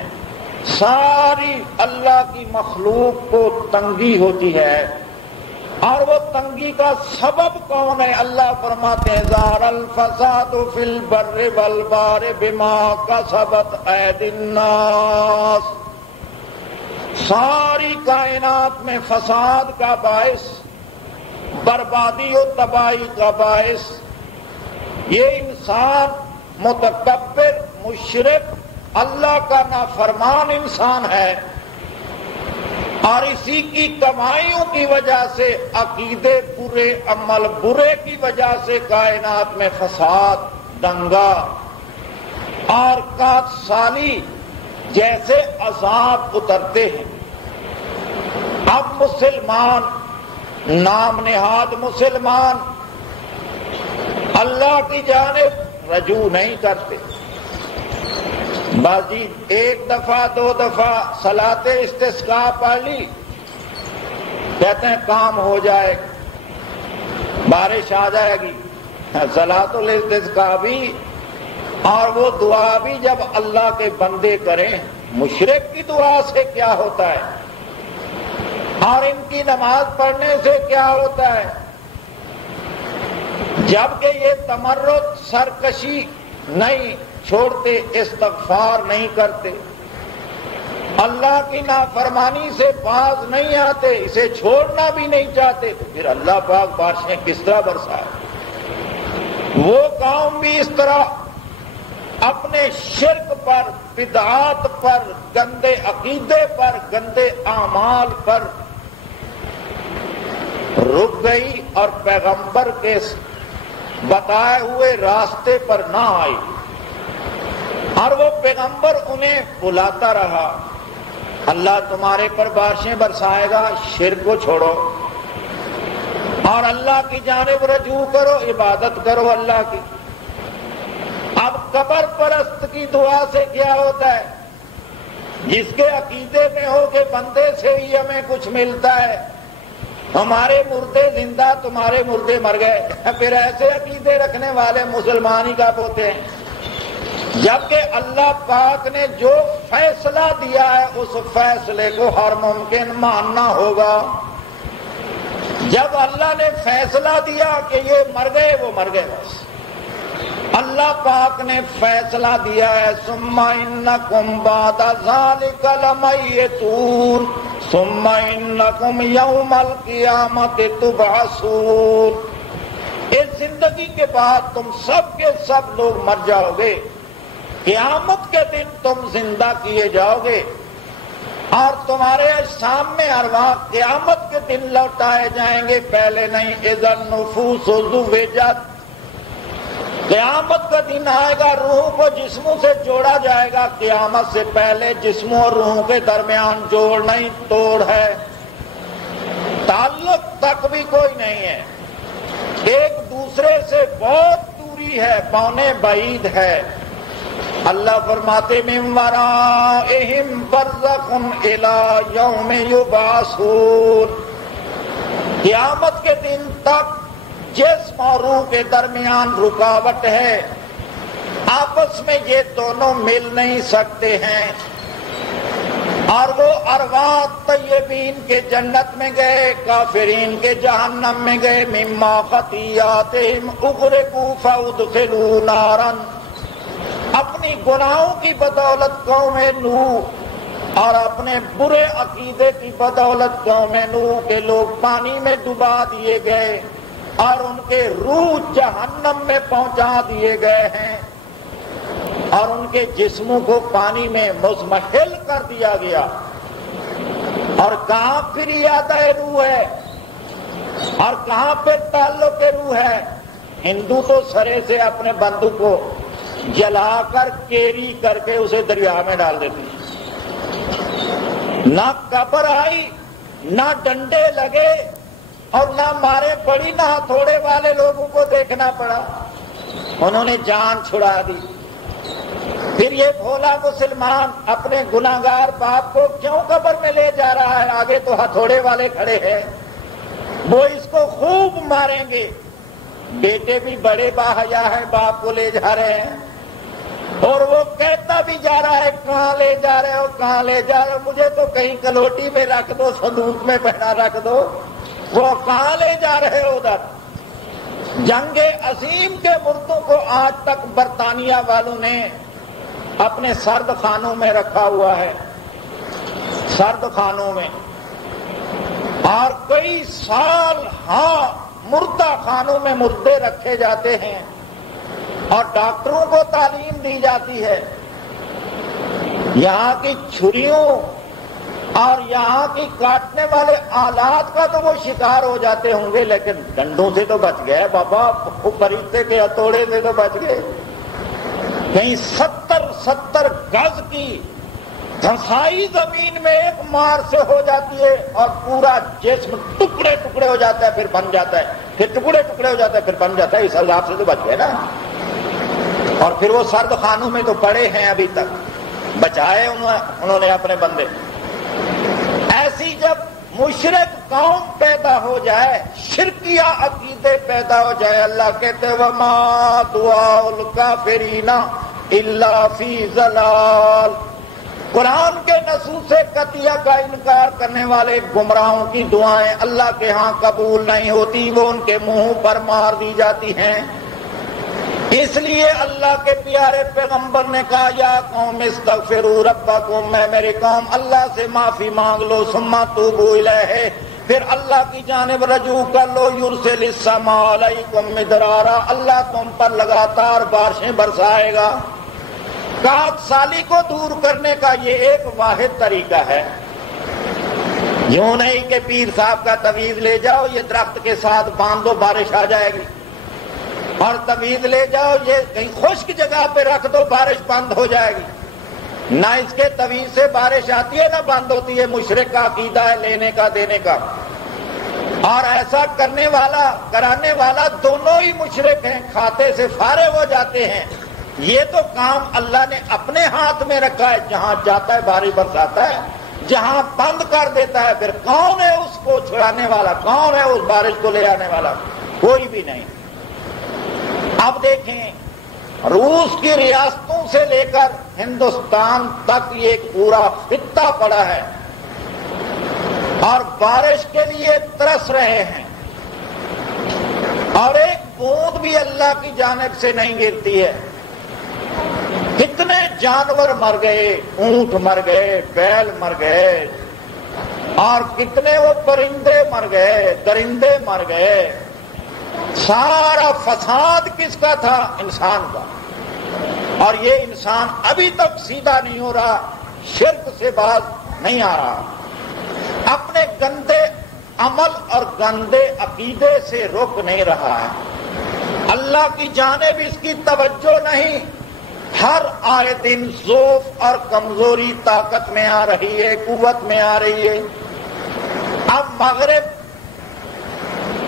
ساری اللہ کی مخلوق کو تنگی ہوتی ہے، اور وہ تنگی کا سبب کون ہے؟ اللہ فرماتے ہیں ظہر الفساد فی البر والبحر بما کسبت ایدی الناس، ساری کائنات میں فساد کا باعث، بربادی و تباہی کا باعث یہ انسان متکبر مشرک اللہ کا نافرمان انسان ہے، اور اسی کی کمائیوں کی وجہ سے عقیدے برے، عمل برے کی وجہ سے کائنات میں فساد، دنگا اور کاٹ سالی جیسے عذاب اترتے ہیں۔ اب مسلمان، نام نہاد مسلمان، اللہ کی جانب رجوع نہیں کرتے، بازی ایک دفعہ دو دفعہ صلاۃ استسقاء پڑھ لی، کہتے ہیں کام ہو جائے، بارش آ جائے گی، صلاۃ الاستسقاء بھی اور وہ دعا بھی جب اللہ کے بندے کریں، مشرک کی دعا سے کیا ہوتا ہے؟ اور ان کی نماز پڑھنے سے کیا ہوتا ہے؟ جبکہ یہ تمرد سرکشی نہیں چھوڑتے، استغفار نہیں کرتے، اللہ کی نافرمانی سے باز نہیں آتے، اسے چھوڑنا بھی نہیں چاہتے، تو پھر اللہ پاک بارشیں کس طرح برسائے؟ وہ قوم بھی اس طرح اپنے شرک پر، بدعات پر، گندے عقیدے پر، گندے اعمال پر رک گئی اور پیغمبر کے بتائے ہوئے راستے پر نہ آئی، اور وہ پیغمبر انہیں بلاتا رہا، اللہ تمہارے پر بارشیں برسائے گا، شرک کو چھوڑو اور اللہ کی جانب رجوع کرو، عبادت کرو اللہ کی۔ اب قبر پرست کی دعا سے کیا ہوتا ہے؟ جس کے عقیدے میں ہو کہ بندے سے ہی ہمیں کچھ ملتا ہے، ہمارے مردے زندہ، تمہارے مردے مر گئے، پھر ایسے عقیدے رکھنے والے مسلمان ہی کب ہوتے ہیں؟ جبکہ اللہ پاک نے جو فیصلہ دیا ہے اس فیصلے کو ہر ممکن ماننا ہوگا۔ جب اللہ نے فیصلہ دیا کہ یہ مر گئے، وہ مر گئے بس۔ اللہ پاک نے فیصلہ دیا ہے ثم انکم بعد ذلک لمیتون ثم انکم یوم القیامت تبعثون، اس زندگی کے بعد تم سب کے سب لوگ مر جاؤ گے، قیامت کے دن تم زندہ کیے جاؤ گے، اور تمہارے سامنے ارواح قیامت کے دن لوٹائے جائیں گے، پہلے نہیں۔ اذا النفوس زوجت، قیامت کا دن آئے گا، روحوں کو جسموں سے جوڑا جائے گا، قیامت سے پہلے جسموں اور روحوں کے درمیان جوڑ نہیں، توڑ ہے، تعلق تک بھی کوئی نہیں ہے، ایک دوسرے سے بہت دوری ہے، پونے بعید ہے۔ اللہ فرماتے من ورائہم برزخ الی یوم یبعثون، قیامت کے دن تک جسم اور روح کے درمیان رکاوٹ ہے، آپس میں یہ دونوں مل نہیں سکتے ہیں، اور وہ ارواح طیبین کے جنت میں گئے، کافرین کے جہنم میں گئے، مما خطیاتہم اغرقوا فادخلوا نارا، اپنی گناہوں کی بدولت قوم نوح اور اپنے برے عقیدے کی بدولت قوم نوح کے لوگ پانی میں ڈبا دیے گئے اور ان کے روح جہنم میں پہنچا دیے گئے ہیں، اور ان کے جسموں کو پانی میں مزمحل کر دیا گیا۔ اور کہاں پھر یادہ روح ہے اور کہاں پہ تعلق روح ہے؟ ہندو تو سرے سے اپنے بندو کو جلا کر کیری کر کے اسے دریا میں ڈال دیتے ہیں، نہ قبر آئی، نہ ڈنڈے لگے، اور نہ مارے پڑی، نہ ہتھوڑے والے لوگوں کو دیکھنا پڑا، انہوں نے جان چھڑا دی۔ پھر یہ بھولا مسلمان اپنے گناہگار باپ کو کیوں قبر میں لے جا رہا ہے؟ آگے تو ہتھوڑے والے کھڑے ہیں، وہ اس کو خوب ماریں گے۔ بیٹے بھی بڑے باحیا ہیں، باپ کو لے جا رہے ہیں، اور وہ کہتا بھی جا رہا ہے کہاں لے جا رہے ہو، کہاں لے جا رہے ہو، مجھے تو کہیں کلوٹی میں رکھ دو، صندوق میں پہنا رکھ دو، وہ کہاں لے جا رہے ہو ادھر؟ جنگ عظیم کے مردوں کو آج تک برطانیہ والوں نے اپنے سرد خانوں میں رکھا ہوا ہے، سرد خانوں میں، اور کئی سال مردہ خانوں میں مردے رکھے جاتے ہیں، اور ڈاکٹروں کو تعلیم دی جاتی ہے، یہاں کی چھریوں اور یہاں کی کاٹنے والے آلات کا تو وہ شکار ہو جاتے ہوں گے، لیکن ڈنڈوں سے تو بچ گئے بابا، فریتے کے ہتھوڑے سے تو بچ گئے۔ کہیں 70 گز کی دھنسائی زمین میں ایک مار سے ہو جاتی ہے اور پورا جسم ٹکڑے ٹکڑے ہو جاتا ہے، پھر بن جاتا ہے، پھر ٹکڑے ٹکڑے ہو جاتا ہے، پھر بن جاتا ہے، اس عذاب سے تو بچ گئے نا۔ اور پھر وہ سرد خانوں میں تو پڑے ہیں ابھی تک، بچائے انہوں نے اپنے بندے۔ ایسی جب مشرک قوم پیدا ہو جائے، شرکیہ عقیدے پیدا ہو جائے، اللہ کہتے وَمَا دُعَاءُ الْكَافِرِينَ إِلَّا فِي ضَلَالٍ، قرآن کے نصوص قطعیہ کا انکار کرنے والے گمراہوں کی دعائیں اللہ کے ہاں قبول نہیں ہوتی، وہ ان کے منہ پر مار دی جاتی ہیں۔ اس لیے اللہ کے پیارے پیغمبر نے کہا یا قوم استغفروا ربکم، میں میری قوم اللہ سے معافی مانگ لو، ثم توبوا الیہ، پھر اللہ کی جانب رجوع کر لو، یرسل السماء علیکم مدرارا، اللہ تم پر لگاتار بارشیں برسائے گا۔ کاٹ سالی کو دور کرنے کا یہ ایک واحد طریقہ ہے، یوں نہیں کہ پیر صاحب کا تعویذ لے جاؤ یہ درخت کے ساتھ باندھ دو بارش آ جائے گی، اور تعویذ لے جاؤ یہ کہیں خشک جگہ پہ رکھ دو بارش بند ہو جائے گی۔ نہ اس کے تعویذ سے بارش آتی ہے نہ بند ہوتی ہے، مشرک کا عقیدہ ہے لینے کا دینے کا، اور ایسا کرنے والا کرانے والا دونوں ہی مشرک ہیں، کھاتے سے فارغ ہو جاتے ہیں۔ یہ تو کام اللہ نے اپنے ہاتھ میں رکھا ہے، جہاں جاتا ہے بارش برساتا ہے، جہاں بند کر دیتا ہے پھر کون ہے اس کو چھڑانے والا، کون ہے اس بارش کو لے آنے والا؟ کوئی بھی نہیں۔ اب دیکھیں روس کی ریاستوں سے لے کر ہندوستان تک یہ ایک پورا خطہ پڑا ہے اور بارش کے لیے ترس رہے ہیں، اور ایک بوند بھی اللہ کی جانب سے نہیں گرتی ہے۔ کتنے جانور مر گئے، اونٹ مر گئے، بیل مر گئے، اور کتنے وہ پرندے مر گئے، درندے مر گئے۔ سارا فساد کس کا تھا؟ انسان کا، اور یہ انسان ابھی تک سیدھا نہیں ہو رہا، شرک سے باز نہیں آ رہا، اپنے گندے عمل اور گندے عقیدے سے رک نہیں رہا ہے، اللہ کی جانب اس کی توجہ نہیں، ہر آئے دن ضعف اور کمزوری طاقت میں آ رہی ہے، قوت میں آ رہی ہے۔ اب مغرب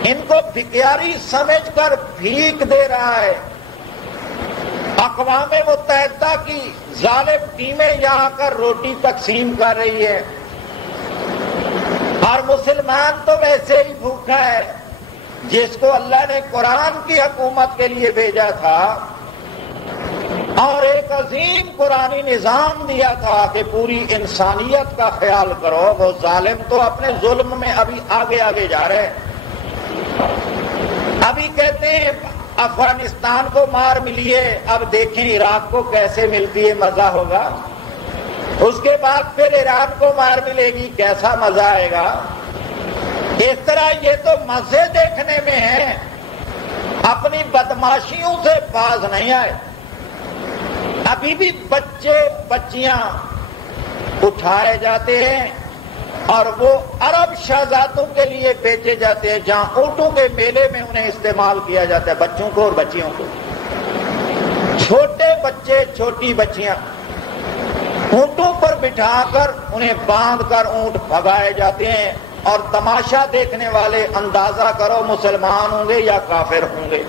ان کو بھکیاری سمجھ کر بھیک دے رہا ہے، اقوام متحدہ کی ظالم ٹیمیں یہاں کر روٹی تقسیم کر رہی ہے، اور مسلمان تو ویسے ہی بھوکا ہے، جس کو اللہ نے قرآن کی حکومت کے لیے بھیجا تھا اور ایک عظیم قرآنی نظام دیا تھا کہ پوری انسانیت کا خیال کرو، وہ ظالم تو اپنے ظلم میں ابھی آگے آگے جا رہے ہیں۔ ابھی کہتے ہیں افغانستان کو مار ملی ہے، اب دیکھیں عراق کو کیسے ملتی ہے، مزہ ہوگا۔ اس کے بعد پھر ایران کو مار ملے گی، کیسا مزہ آئے گا۔ اس طرح یہ تو مزے دیکھنے میں ہے، اپنی بدماشیوں سے باز نہیں آئے۔ ابھی بھی بچے بچیاں اٹھائے جاتے ہیں اور وہ عرب شہزادوں کے لیے بیچے جاتے ہیں، جہاں اونٹوں کے میلے میں انہیں استعمال کیا جاتا ہے، بچوں کو اور بچیوں کو۔ چھوٹے بچے چھوٹی بچیاں اونٹوں پر بٹھا کر انہیں باندھ کر اونٹ بھگائے جاتے ہیں، اور تماشا دیکھنے والے اندازہ کرو مسلمان ہوں گے یا کافر ہوں گے۔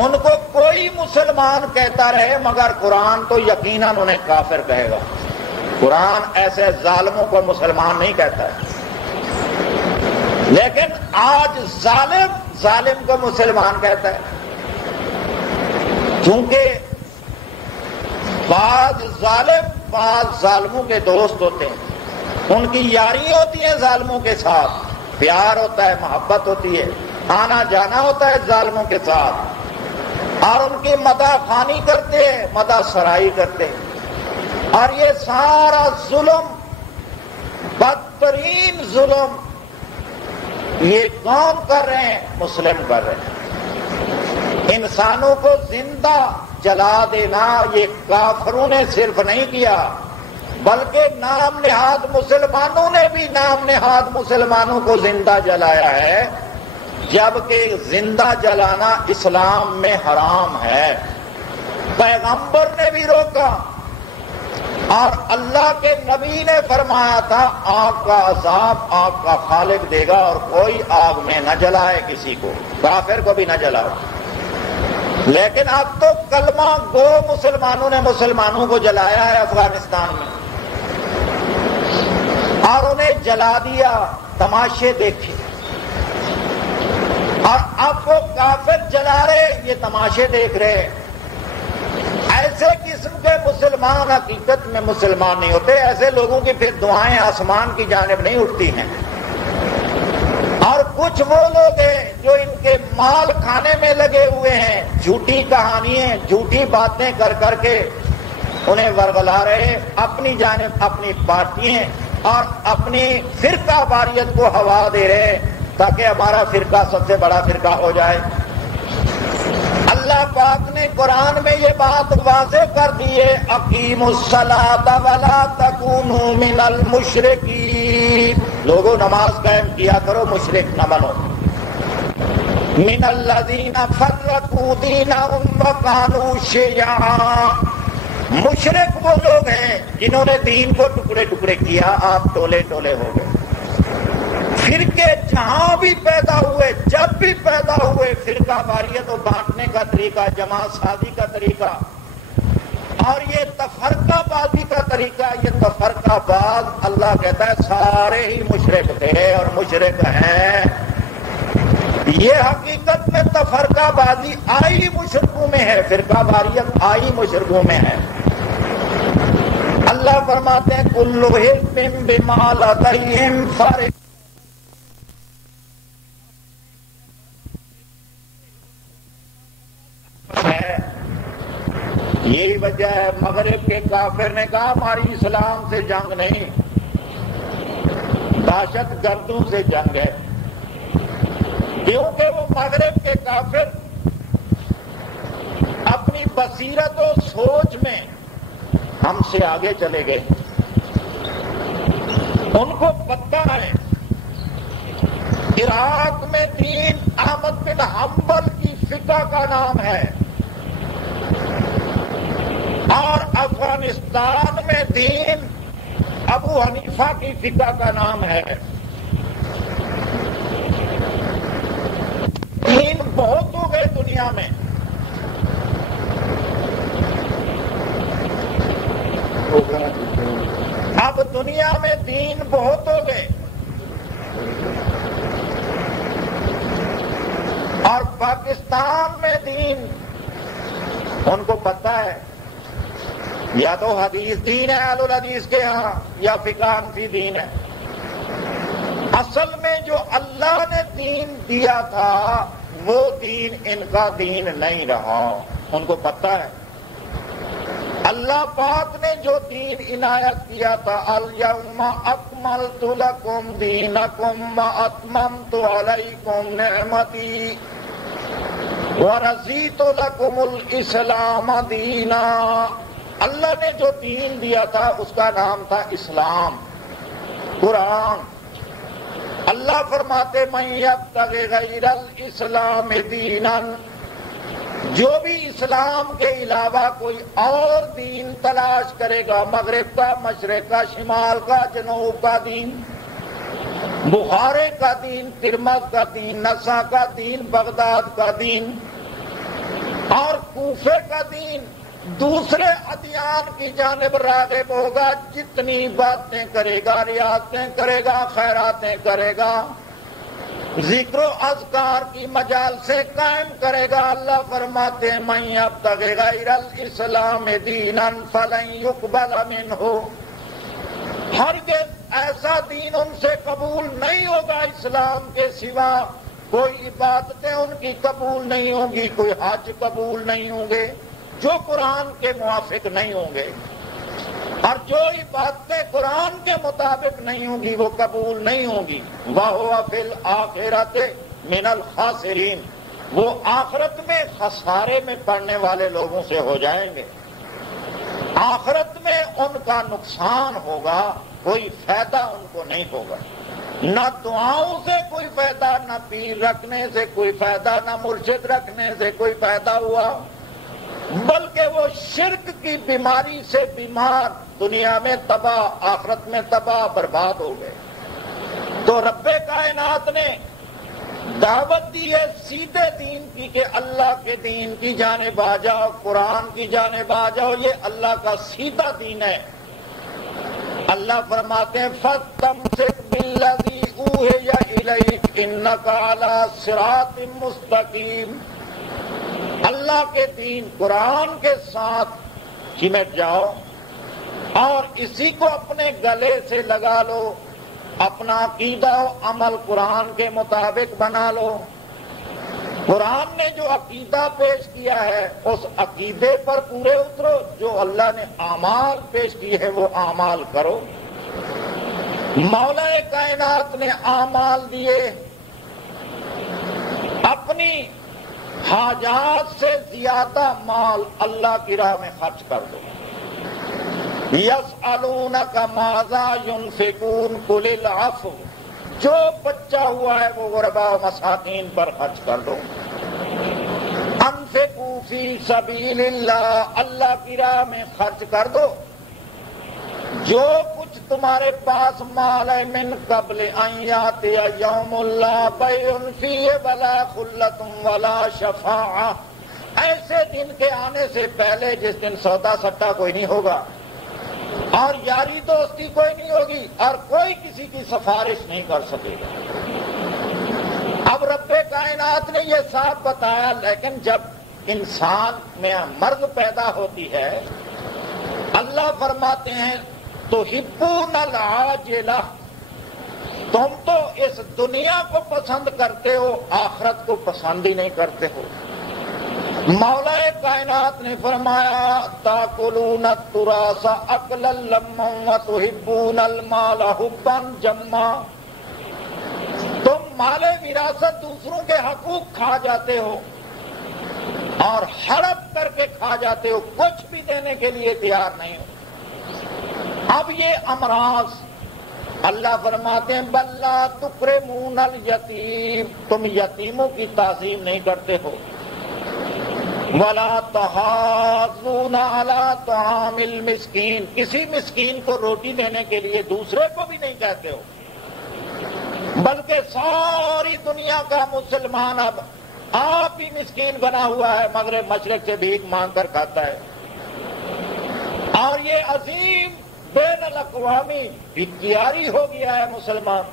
ان کو کوئی مسلمان کہتا رہے مگر قرآن تو یقیناً انہیں کافر کہے گا۔ قرآن ایسے ظالموں کو مسلمان نہیں کہتا ہے، لیکن آج ظالم کو مسلمان کہتا ہے، کیونکہ بعض ظالموں کے دوست ہوتے ہیں، ان کی یاری ہوتی ہے ظالموں کے ساتھ، پیار ہوتا ہے، محبت ہوتی ہے، آنا جانا ہوتا ہے ظالموں کے ساتھ، اور ان کی مدح خوانی کرتے ہیں، مدح سرائی کرتے ہیں، اور یہ سارا ظلم، بدترین ظلم یہ کون کر رہے ہیں؟ مسلم کر رہے ہیں۔ انسانوں کو زندہ جلا دینا یہ کافروں نے صرف نہیں کیا، بلکہ نام نہاد مسلمانوں نے بھی نام نہاد مسلمانوں کو زندہ جلایا ہے، جبکہ زندہ جلانا اسلام میں حرام ہے۔ پیغمبر نے بھی روکا، اور اللہ کے نبی نے فرمایا تھا آگ کا عذاب آگ کا خالق دے گا، اور کوئی آگ میں نہ جلائے کسی کو، کافر کو بھی نہ جلاؤ۔ لیکن اب تو کلمہ گو مسلمانوں نے مسلمانوں کو جلایا ہے افغانستان میں، اور انہیں جلا دیا، تماشے دیکھے، اور اب وہ کافر جلا رہے، یہ تماشے دیکھ رہے۔ ایسے ایسے قسم کے مسلمان حقیقت میں مسلمان نہیں ہوتے، ایسے لوگوں کی پھر دعائیں آسمان کی جانب نہیں اٹھتی ہیں۔ اور کچھ وہ لوگ ہیں جو ان کے مال کھانے میں لگے ہوئے ہیں، جھوٹی کہانیاں جھوٹی باتیں کر کر کے انہیں ورگلا رہے، اپنی جانب اپنی پارٹیاں اور اپنی فرقہ واریت کو ہوا دے رہے تاکہ ہمارا فرقہ سب سے بڑا فرقہ ہو جائے۔ اللہ پاک نے قرآن میں یہ بات واضح کر دی ہے، اقیموا الصلاۃ ولا تکونوا من المشرکین، لوگوں نماز قائم کیا کرو، مشرک نہ بنو۔ من الذین فرقوا دینہم وکانوا شیعا، مشرک وہ لوگ ہیں جنہوں نے دین کو ٹکڑے ٹکڑے کیا، آپ ٹولے ٹولے ہو گئے۔ فرقے جہاں بھی پیدا ہوئے، جب بھی پیدا ہوئے، فرقہ واریت و بانٹنے کا طریقہ، جماعت سازی کا طریقہ اور یہ تفرقہ بازی کا طریقہ، یہ تفرقہ باز اللہ کہتا ہے سارے ہی مشرک تھے اور مشرک ہیں۔ یہ حقیقت میں تفرقہ بازی آئی مشرکوں میں ہے، فرقہ واریت آئی مشرکوں میں ہے۔ اللہ فرماتے ہیں کل حزب بما لدیہم فرحون، یہی وجہ ہے مغرب کے کافر نے کہا ہماری اسلام سے جنگ نہیں، دہشت گردوں سے جنگ ہے، کیونکہ وہ مغرب کے کافر اپنی بصیرت و سوچ میں ہم سے آگے چلے گئے۔ ان کو پتہ ہے عراق میں دین احمد بن حنبل کی فقہ کا نام ہے اور افغانستان میں دین ابو حنیفہ کی فقہ کا نام ہے۔ دین بہت ہو گئے دنیا میں، اب دنیا میں دین بہت ہو گئے اور پاکستان میں دین ان کو پتہ ہے یا تو حدیث دین ہے اہل الحدیث کے ہاں یا فقہ حنفی دین ہے۔ اصل میں جو اللہ نے دین دیا تھا وہ دین ان کا دین نہیں رہا، ان کو پتہ ہے۔ اللہ پاک نے جو دین عنایت کیا تھا الیوم اکملت لکم دینکم واتممت علیکم نعمتی ورضیت لکم الاسلام دینا، اللہ نے جو دین دیا تھا اس کا نام تھا اسلام، قرآن۔ اللہ فرماتے من یبتغی غیر الاسلام دینا، جو بھی اسلام کے علاوہ کوئی اور دین تلاش کرے گا، مغرب کا، مشرق کا، شمال کا، جنوب کا دین، بخارے کا دین، ترمذ کا دین، نسا کا دین، بغداد کا دین اور کوفے کا دین، دوسرے ادیان کی جانب راغب ہوگا، جتنی باتیں کرے گا، ریاضتیں کرے گا، خیراتیں کرے گا، ذکر و اذکار کی مجال سے قائم کرے گا، اللہ فرماتے ہیں من یبتغی غیر الاسلام دینا فلن یقبل منہ، ہرگز ایسا دین ان سے قبول نہیں ہوگا اسلام کے سوا، کوئی عبادتیں ان کی قبول نہیں ہوں گی، کوئی حج قبول نہیں ہوں گے جو قرآن کے موافق نہیں ہوں گے، اور جو عبادتیں قرآن کے مطابق نہیں ہوں گی وہ قبول نہیں ہوں گی۔ وَهُوَ فِي الْآخِرَةِ مِنَ الْخَاسِرِينَ، وہ آخرت میں خسارے میں پڑنے والے لوگوں سے ہو جائیں گے، آخرت میں ان کا نقصان ہوگا، کوئی فائدہ ان کو نہیں ہوگا، نہ دعاؤں سے کوئی فائدہ، نہ پیر رکھنے سے کوئی فائدہ، نہ مرشد رکھنے سے کوئی فائدہ ہوا، بلکہ وہ شرک کی بیماری سے بیمار، دنیا میں تباہ، آخرت میں تباہ برباد ہو گئے۔ تو رب کائنات نے دعوت دی ہے سیدھے دین کی کہ اللہ کے دین کی جانب آ جاؤ، قرآن کی جانب آ جاؤ، یہ اللہ کا سیدھا دین ہے۔ اللہ فرماتے ہیں فَاسْتَمْسِكْ بِالَّذِي أُوحِيَ إِلَيْكَ إِنَّكَ عَلَىٰ صِرَاطٍ مُسْتَقِيمٍ، اللہ کے دین قرآن کے ساتھ چمٹ جاؤ اور اسی کو اپنے گلے سے لگا لو، اپنا عقیدہ و عمل قرآن کے مطابق بنا لو۔ قرآن نے جو عقیدہ پیش کیا ہے اس عقیدے پر پورے اترو، جو اللہ نے اعمال پیش کیے ہیں وہ اعمال کرو۔ مولا کائنات نے اعمال دیے، اپنی حاجات سے زیادہ مال اللہ کی راہ میں خرچ کر دو۔ یسألونک ماذا ينفقون قل العفو، جو بچا ہوا ہے وہ غرباء و مساکین پر خرچ کر دو۔ انفقوا فی سبیل اللہ، اللہ کی راہ میں خرچ کر دو۔ جو کچھ تمہارے پاس مال ہے، من قبل ان یاتی یوم لا بیع فیہ ولا خلۃ ولا شفاعہ، ایسے دن کے آنے سے پہلے جس دن سودا سٹا کوئی نہیں ہوگا اور یاری دوستی کوئی نہیں ہوگی اور کوئی کسی کی سفارش نہیں کر سکے گا۔ اب رب کائنات نے یہ صاف بتایا، لیکن جب انسان میں مرض پیدا ہوتی ہے اللہ فرماتے ہیں تحبون العاجلہ، تم تو اس دنیا کو پسند کرتے ہو، آخرت کو پسند ہی نہیں کرتے ہو۔ مولا کائنات نے فرمایا تاکلون التراث اکلا لما وتحبون المال حبا جما، تم مال وراثت دوسروں کے حقوق کھا جاتے ہو اور ہڑپ کر کے کھا جاتے ہو، کچھ بھی دینے کے لیے تیار نہیں ہو۔ اب یہ امراض اللہ فرماتے ہیں بل لا تکرمون الیتیم، تم یتیموں کی تعظیم نہیں کرتے ہو۔ وَلَا تَحَاضُّونَ عَلَىٰ طَعَامِ الْمِسْكِينِ، کسی مسکین کو روٹی دینے کے لیے دوسرے کو بھی نہیں کہتے ہو، بلکہ ساری دنیا کا مسلمان اب آپ ہی مسکین بنا ہوا ہے، مغرب مشرق سے بھیک مانگ کر کھاتا ہے۔ اور یہ عظیم بین الاقوامی اختیاری ہو گیا ہے مسلمان،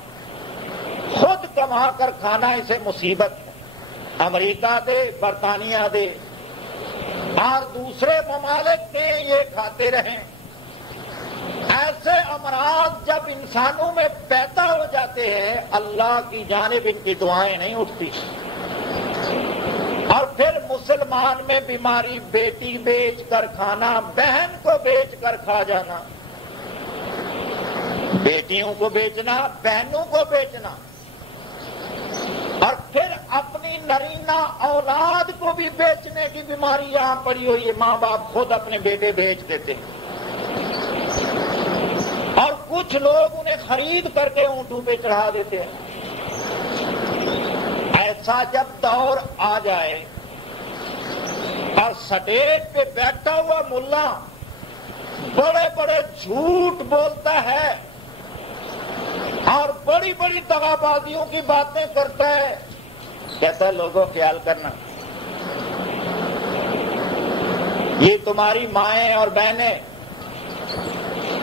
خود کما کر کھانا اسے مصیبت ہے۔ امریکہ دے، برطانیہ دے اور دوسرے ممالک کے یہ کھاتے رہیں۔ ایسے امراض جب انسانوں میں پیدا ہو جاتے ہیں اللہ کی جانب ان کی دعائیں نہیں اٹھتی، اور پھر مسلمان میں بیماری، بیٹی بیچ کر کھانا، بہن کو بیچ کر کھا جانا، بیٹیوں کو بیچنا، بہنوں کو بیچنا، اور پھر اپنی نرینہ اولاد کو بھی بیچنے کی بیماری یہاں پڑی ہوئی ہے۔ ماں باپ خود اپنے بیٹے بیچ دیتے ہیں اور کچھ لوگ انہیں خرید کر کے اونٹوں پہ چڑھا دیتے ہیں۔ ایسا جب دور آ جائے اور سٹیج پہ بیٹھا ہوا ملا بڑے بڑے جھوٹ بولتا ہے اور بڑی بڑی دغابازیوں کی باتیں کرتا ہے، کہتا ہے لوگوں خیال کرنا، یہ تمہاری مائیں اور بہنیں،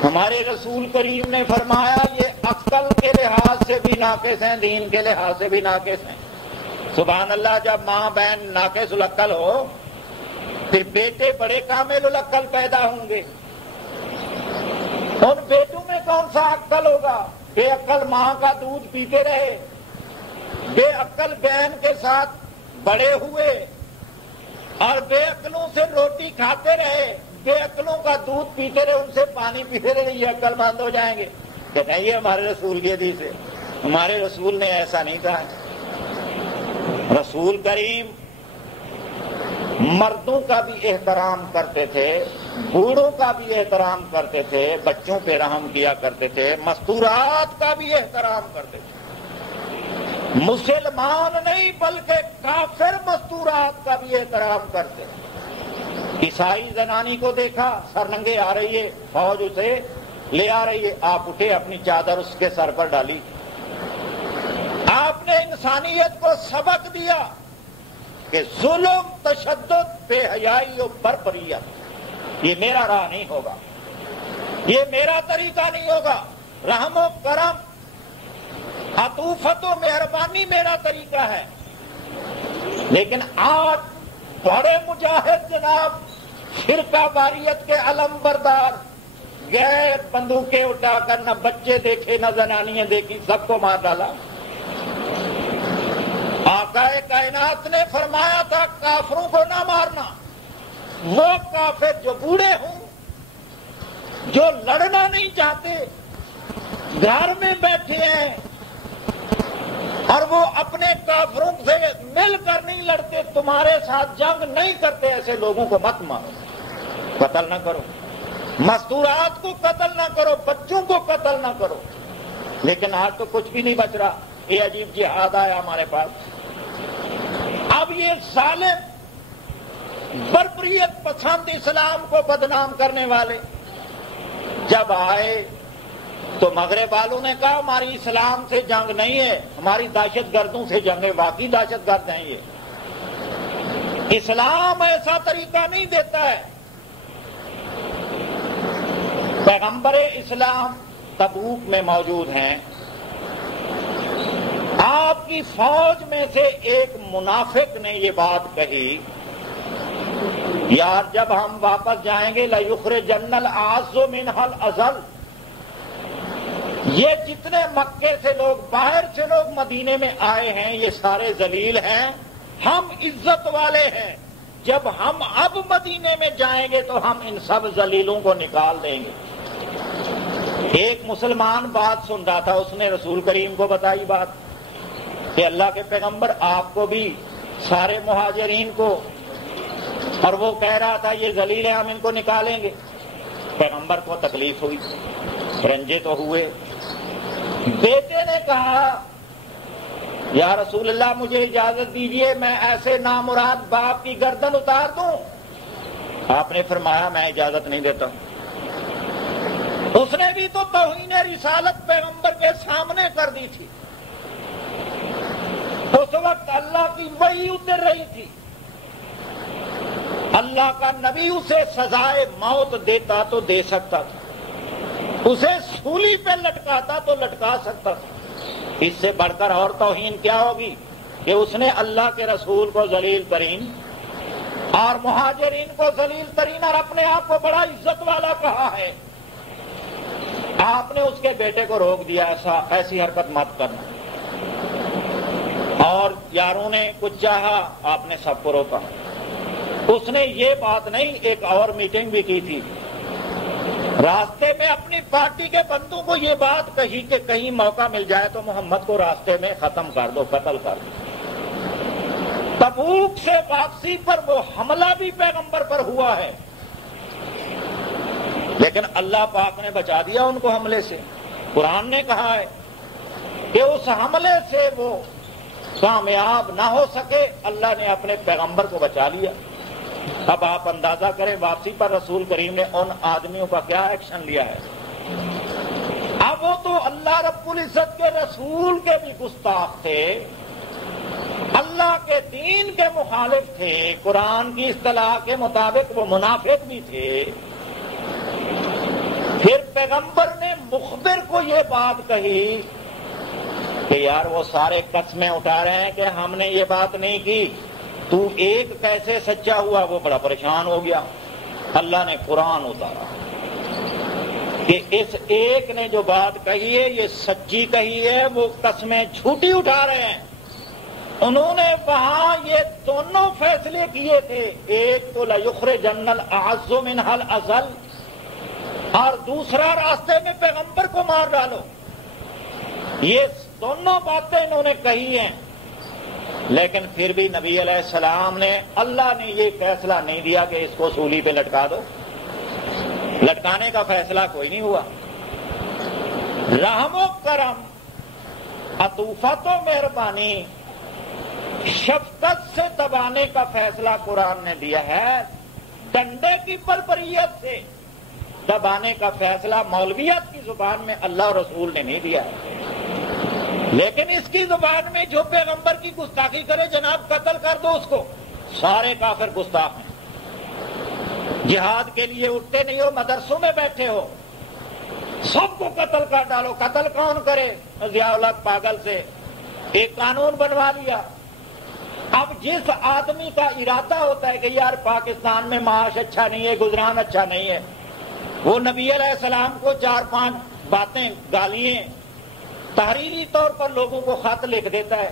ہمارے رسول کریم نے فرمایا یہ عقل کے لحاظ سے بھی ناقص ہیں، دین کے لحاظ سے بھی ناقص ہیں۔ سبحان اللہ، جب ماں بہن ناقص العقل ہو پھر بیٹے بڑے کامل العقل پیدا ہوں گے۔ ان بیٹوں میں کون سا عقل ہوگا؟ بے عقل ماں کا دودھ پیتے رہے، بے عقل بہن کے ساتھ بڑے ہوئے اور بے عقلوں سے روٹی کھاتے رہے، بے عقلوں کا دودھ پیتے رہے، ان سے پانی پیتے رہے، یہ عقل مند ہو جائیں گے؟ کہتے ہیں یہ ہمارے رسول کی حدیث ہے، ہمارے رسول نے ایسا نہیں کہا۔ رسول کریم مردوں کا بھی احترام کرتے تھے، بوڑھوں کا بھی احترام کرتے تھے، بچوں پہ رحم کیا کرتے تھے، مستورات کا بھی احترام کرتے تھے۔ مسلمان نہیں بلکہ کافر مستورات کا بھی احترام کرتے تھے۔ عیسائی زنانی کو دیکھا سر ننگے آ رہی ہے، فوج اسے لے آ رہی ہے، آپ اٹھے اپنی چادر اس کے سر پر ڈالی۔ آپ نے انسانیت کو سبق دیا کہ ظلم، تشدد، بے حیائی اور بربریت یہ میرا راہ نہیں ہوگا، یہ میرا طریقہ نہیں ہوگا۔ رحم و کرم، عطوفت و مہربانی میرا طریقہ ہے۔ لیکن آج بڑے مجاہد جناب فرقہ واریت کے علم بردار گئے بندوقیں اٹھا کر، نہ بچے دیکھے نہ زنانیاں دیکھی، سب کو مار ڈالا۔ آقا کائنات نے فرمایا تھا کافروں کو نہ مارنا، وہ کافر جو بوڑھے ہوں، جو لڑنا نہیں چاہتے، گھر میں بیٹھے ہیں اور وہ اپنے کافروں سے مل کر نہیں لڑتے، تمہارے ساتھ جنگ نہیں کرتے، ایسے لوگوں کو مت مارو، قتل نہ کرو، مستورات کو قتل نہ کرو، بچوں کو قتل نہ کرو۔ لیکن آج تو کچھ بھی نہیں بچ رہا، یہ عجیب جہاد آیا ہمارے پاس۔ اب یہ ظالم بربریت پسند اسلام کو بدنام کرنے والے جب آئے تو مغرب والوں نے کہا ہماری اسلام سے جنگ نہیں ہے، ہماری دہشت گردوں سے جنگ ہے۔ واقعی دہشت گرد ہیں یہ، اسلام ایسا طریقہ نہیں دیتا ہے۔ پیغمبر اسلام تبوک میں موجود ہیں، آپ کی فوج میں سے ایک منافق نے یہ بات کہی، یار جب ہم واپس جائیں گے لَيُخْرِجَنَّ الْأَعَزُّ مِنْهَا الْأَذَلَّ، یہ جتنے مکے سے لوگ، باہر سے لوگ مدینے میں آئے ہیں، یہ سارے ذلیل ہیں، ہم عزت والے ہیں، جب ہم اب مدینے میں جائیں گے تو ہم ان سب ذلیلوں کو نکال دیں گے۔ ایک مسلمان بات سن رہا تھا، اس نے رسول کریم کو بتائی بات کہ اللہ کے پیغمبر آپ کو بھی سارے مہاجرین کو، اور وہ کہہ رہا تھا یہ ذلیل ہیں ہم ان کو نکالیں گے۔ پیغمبر کو تکلیف ہوئی، رنجے تو ہوئے۔ بیٹے نے کہا یا رسول اللہ مجھے اجازت دیجیے میں ایسے نامراد باپ کی گردن اتار دوں۔ آپ نے فرمایا میں اجازت نہیں دیتا ہوں۔ اس نے بھی تو توہین رسالت پیغمبر کے سامنے کر دی تھی۔ اس وقت اللہ کی وحی اتر رہی تھی، اللہ کا نبی اسے سزائے موت دیتا تو دے سکتا تھا، اسے سولی پہ لٹکاتا تو لٹکا سکتا تھا۔ اس سے بڑھ کر اور توہین کیا ہوگی کہ اس نے اللہ کے رسول کو ذلیل ترین اور مہاجرین کو ذلیل ترین اور اپنے آپ کو بڑا عزت والا کہا ہے۔ آپ نے اس کے بیٹے کو روک دیا ایسی حرکت مت کرنا، اور یاروں نے کچھ چاہا، آپ نے سب کو روکا۔ اس نے یہ بات نہیں، ایک اور میٹنگ بھی کی تھی، راستے میں اپنی پارٹی کے بندوں کو یہ بات کہی کہ کہیں موقع مل جائے تو محمد کو راستے میں ختم کر دو، قتل کر دو۔ تبوک سے واپسی پر وہ حملہ بھی پیغمبر پر ہوا ہے، لیکن اللہ پاک نے بچا دیا ان کو حملے سے۔ قرآن نے کہا ہے کہ اس حملے سے وہ کامیاب نہ ہو سکے، اللہ نے اپنے پیغمبر کو بچا لیا۔ اب آپ اندازہ کریں واپسی پر رسول کریم نے ان آدمیوں کا کیا ایکشن لیا ہے۔ اب وہ تو اللہ رب العزت کے رسول کے بھی گستاخ تھے، اللہ کے دین کے مخالف تھے، قرآن کی اصطلاح کے مطابق وہ منافق بھی تھے۔ پھر پیغمبر نے مخبر کو یہ بات کہی کہ یار وہ سارے قسمیں اٹھا رہے ہیں کہ ہم نے یہ بات نہیں کی، تو ایک کیسے سچا ہوا؟ وہ بڑا پریشان ہو گیا۔ اللہ نے قرآن اتارا کہ اس ایک نے جو بات کہی ہے یہ سچی کہی ہے، وہ قسمیں جھوٹی اٹھا رہے ہیں۔ انہوں نے وہاں یہ دونوں فیصلے کیے تھے، ایک تو لَيُخْرِجَنَّ الْأَعَزُّ مِنْهَا الْأَذَلَّ، اور دوسرا راستے میں پیغمبر کو مار ڈالو۔ یہ دونوں باتیں انہوں نے کہی ہیں، لیکن پھر بھی نبی علیہ السلام نے، اللہ نے یہ فیصلہ نہیں دیا کہ اس کو سولی پہ لٹکا دو۔ لٹکانے کا فیصلہ کوئی نہیں ہوا۔ رحم و کرم، عطوفت و مہربانی، شفقت سے دبانے کا فیصلہ قرآن نے دیا ہے، ڈنڈے کی بربریت سے دبانے کا فیصلہ مولویت کی زبان میں اللہ اور رسول نے نہیں دیا۔ لیکن اس کی زبان میں جو پیغمبر کی گستاخی کرے جناب قتل کر دو اس کو، سارے کافر گستاخ ہیں۔ جہاد کے لیے اٹھتے نہیں ہو، مدرسوں میں بیٹھے ہو، سب کو قتل کر ڈالو۔ قتل کون کرے؟ ضیاء الحق پاگل سے ایک قانون بنوا لیا، اب جس آدمی کا ارادہ ہوتا ہے کہ یار پاکستان میں معاش اچھا نہیں ہے، گزران اچھا نہیں ہے، وہ نبی علیہ السلام کو 4-5 باتیں گالیاں تحریری طور پر لوگوں کو خط لکھ دیتا ہے،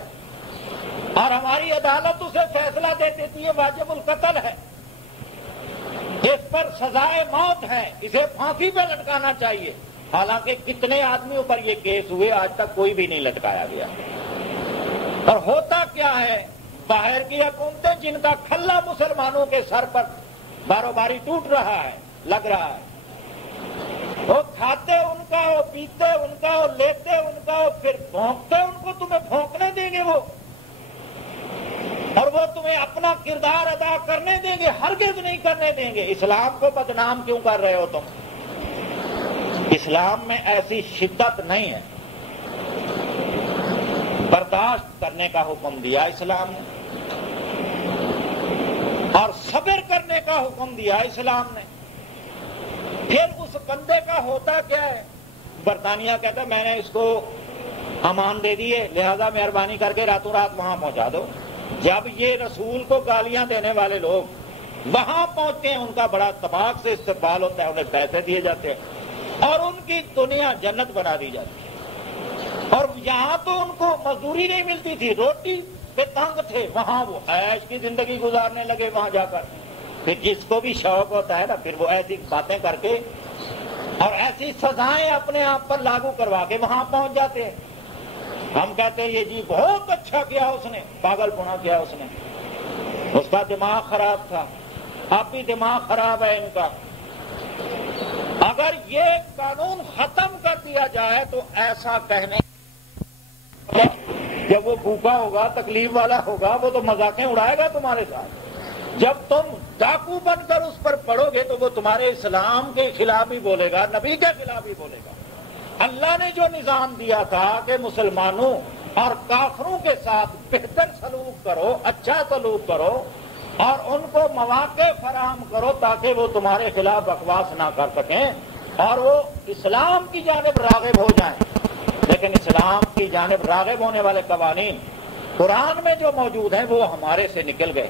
اور ہماری عدالت اسے فیصلہ دے دیتی ہے واجب القتل ہے، اس پر سزائے موت ہے، اسے پھانسی پہ لٹکانا چاہیے، حالانکہ کتنے آدمیوں پر یہ کیس ہوئے، آج تک کوئی بھی نہیں لٹکایا گیا۔ اور ہوتا کیا ہے، باہر کی حکومتیں جن کا کھلا مسلمانوں کے سر پر بارو باری ٹوٹ رہا ہے، لگ رہا ہے، وہ کھاتے ان کا، وہ پیتے ان کا، وہ لیتے ان کا، وہ پھر بھونکتے ان کو، تمہیں بھونکنے دیں گے وہ، اور وہ تمہیں اپنا کردار ادا کرنے دیں گے؟ ہرگز نہیں کرنے دیں گے۔ اسلام کو بدنام کیوں کر رہے ہو تم؟ اسلام میں ایسی شدت نہیں ہے، برداشت کرنے کا حکم دیا اسلام نے، اور صبر کرنے کا حکم دیا اسلام نے۔ پھر اس بندے کا ہوتا کیا ہے؟ برطانیہ کہتا ہے میں نے اس کو امان دے دیے، لہذا مہربانی کر کے راتوں رات وہاں پہنچا دو۔ جب یہ رسول کو گالیاں دینے والے لوگ وہاں پہنچتے ہیں، ان کا بڑا اتفاق سے استقبال ہوتا ہے، انہیں پیسے دیے جاتے ہیں اور ان کی دنیا جنت بنا دی جاتی ہے۔ اور یہاں تو ان کو مزدوری نہیں ملتی تھی، روٹی پہ تنگ تھے، وہاں وہ عیش کی زندگی گزارنے لگے وہاں جا کر۔ پھر جس کو بھی شوق ہوتا ہے نا، پھر وہ ایسی باتیں کر کے اور ایسی سزائیں اپنے آپ پر لاگو کروا کے وہاں پہنچ جاتے ہیں۔ ہم کہتے ہیں یہ جی بہت اچھا کیا اس نے، پاگل پونا کیا اس نے، اس کا دماغ خراب تھا، اب بھی دماغ خراب ہے ان کا۔ اگر یہ قانون ختم کر دیا جائے تو ایسا کہنے، جب وہ بھوکا ہوگا، تکلیف والا ہوگا، وہ تو مذاقیں اڑائے گا تمہارے ساتھ۔ جب تم ڈاکو بن کر اس پر پڑو گے تو وہ تمہارے اسلام کے خلاف بھی بولے گا، نبی کے خلاف بھی بولے گا۔ اللہ نے جو نظام دیا تھا کہ مسلمانوں اور کافروں کے ساتھ بہتر سلوک کرو، اچھا سلوک کرو اور ان کو مواقع فراہم کرو تاکہ وہ تمہارے خلاف بکواس نہ کر سکیں اور وہ اسلام کی جانب راغب ہو جائیں۔ لیکن اسلام کی جانب راغب ہونے والے قوانین قرآن میں جو موجود ہیں وہ ہمارے سے نکل گئے،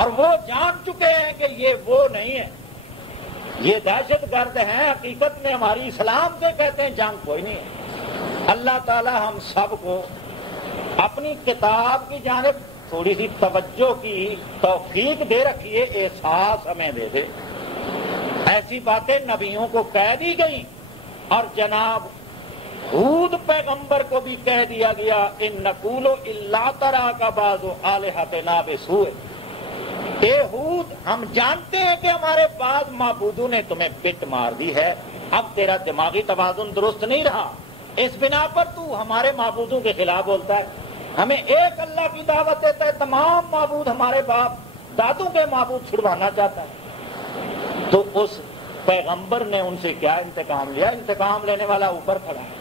اور وہ جان چکے ہیں کہ یہ وہ نہیں ہے، یہ دہشت گرد ہیں، حقیقت میں ہماری اسلام سے کہتے ہیں جنگ کوئی نہیں ہے۔ اللہ تعالی ہم سب کو اپنی کتاب کی جانب تھوڑی سی توجہ کی توفیق دے رکھی ہے، احساس ہمیں دے دے۔ ایسی باتیں نبیوں کو کہہ دی گئیں، اور جناب ہود پیغمبر کو بھی کہہ دیا گیا ان نقول الا ترا کا بعض الہتنا بسوء، اے ہود ہم جانتے ہیں کہ ہمارے بعض معبودوں نے تمہیں پٹ مار دی ہے، اب تیرا دماغی توازن درست نہیں رہا، اس بنا پر تو ہمارے معبودوں کے خلاف بولتا ہے، ہمیں ایک اللہ کی دعوت دیتا ہے، تمام معبود ہمارے باپ دادوں کے معبود چھڑوانا چاہتا ہے۔ تو اس پیغمبر نے ان سے کیا انتقام لیا؟ انتقام لینے والا اوپر کھڑا ہے۔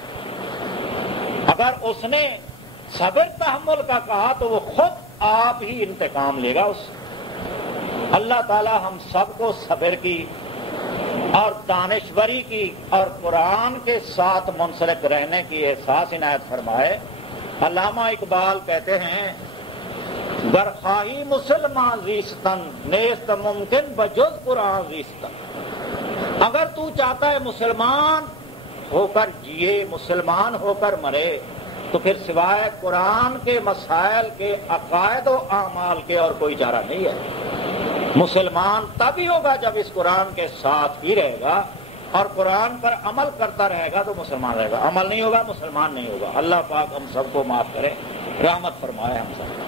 اگر اس نے صبر تحمل کا کہا تو وہ خود آپ ہی انتقام لے گا اس۔ اللہ تعالی ہم سب کو صبر کی اور دانشوری کی اور قرآن کے ساتھ منسلک رہنے کی احساس عنایت فرمائے۔ علامہ اقبال کہتے ہیں گر خواہی مسلمان زیستن نیست ممکن بجز قرآن زیستن، اگر تو چاہتا ہے مسلمان ہو کر جیے، مسلمان ہو کر مرے، تو پھر سوائے قرآن کے مسائل کے، عقائد و اعمال کے اور کوئی چارہ نہیں ہے۔ مسلمان تبھی ہوگا جب اس قرآن کے ساتھ ہی رہے گا اور قرآن پر عمل کرتا رہے گا تو مسلمان رہے گا، عمل نہیں ہوگا مسلمان نہیں ہوگا۔ اللہ پاک ہم سب کو معاف کرے، رحمت فرمائے ہم سب۔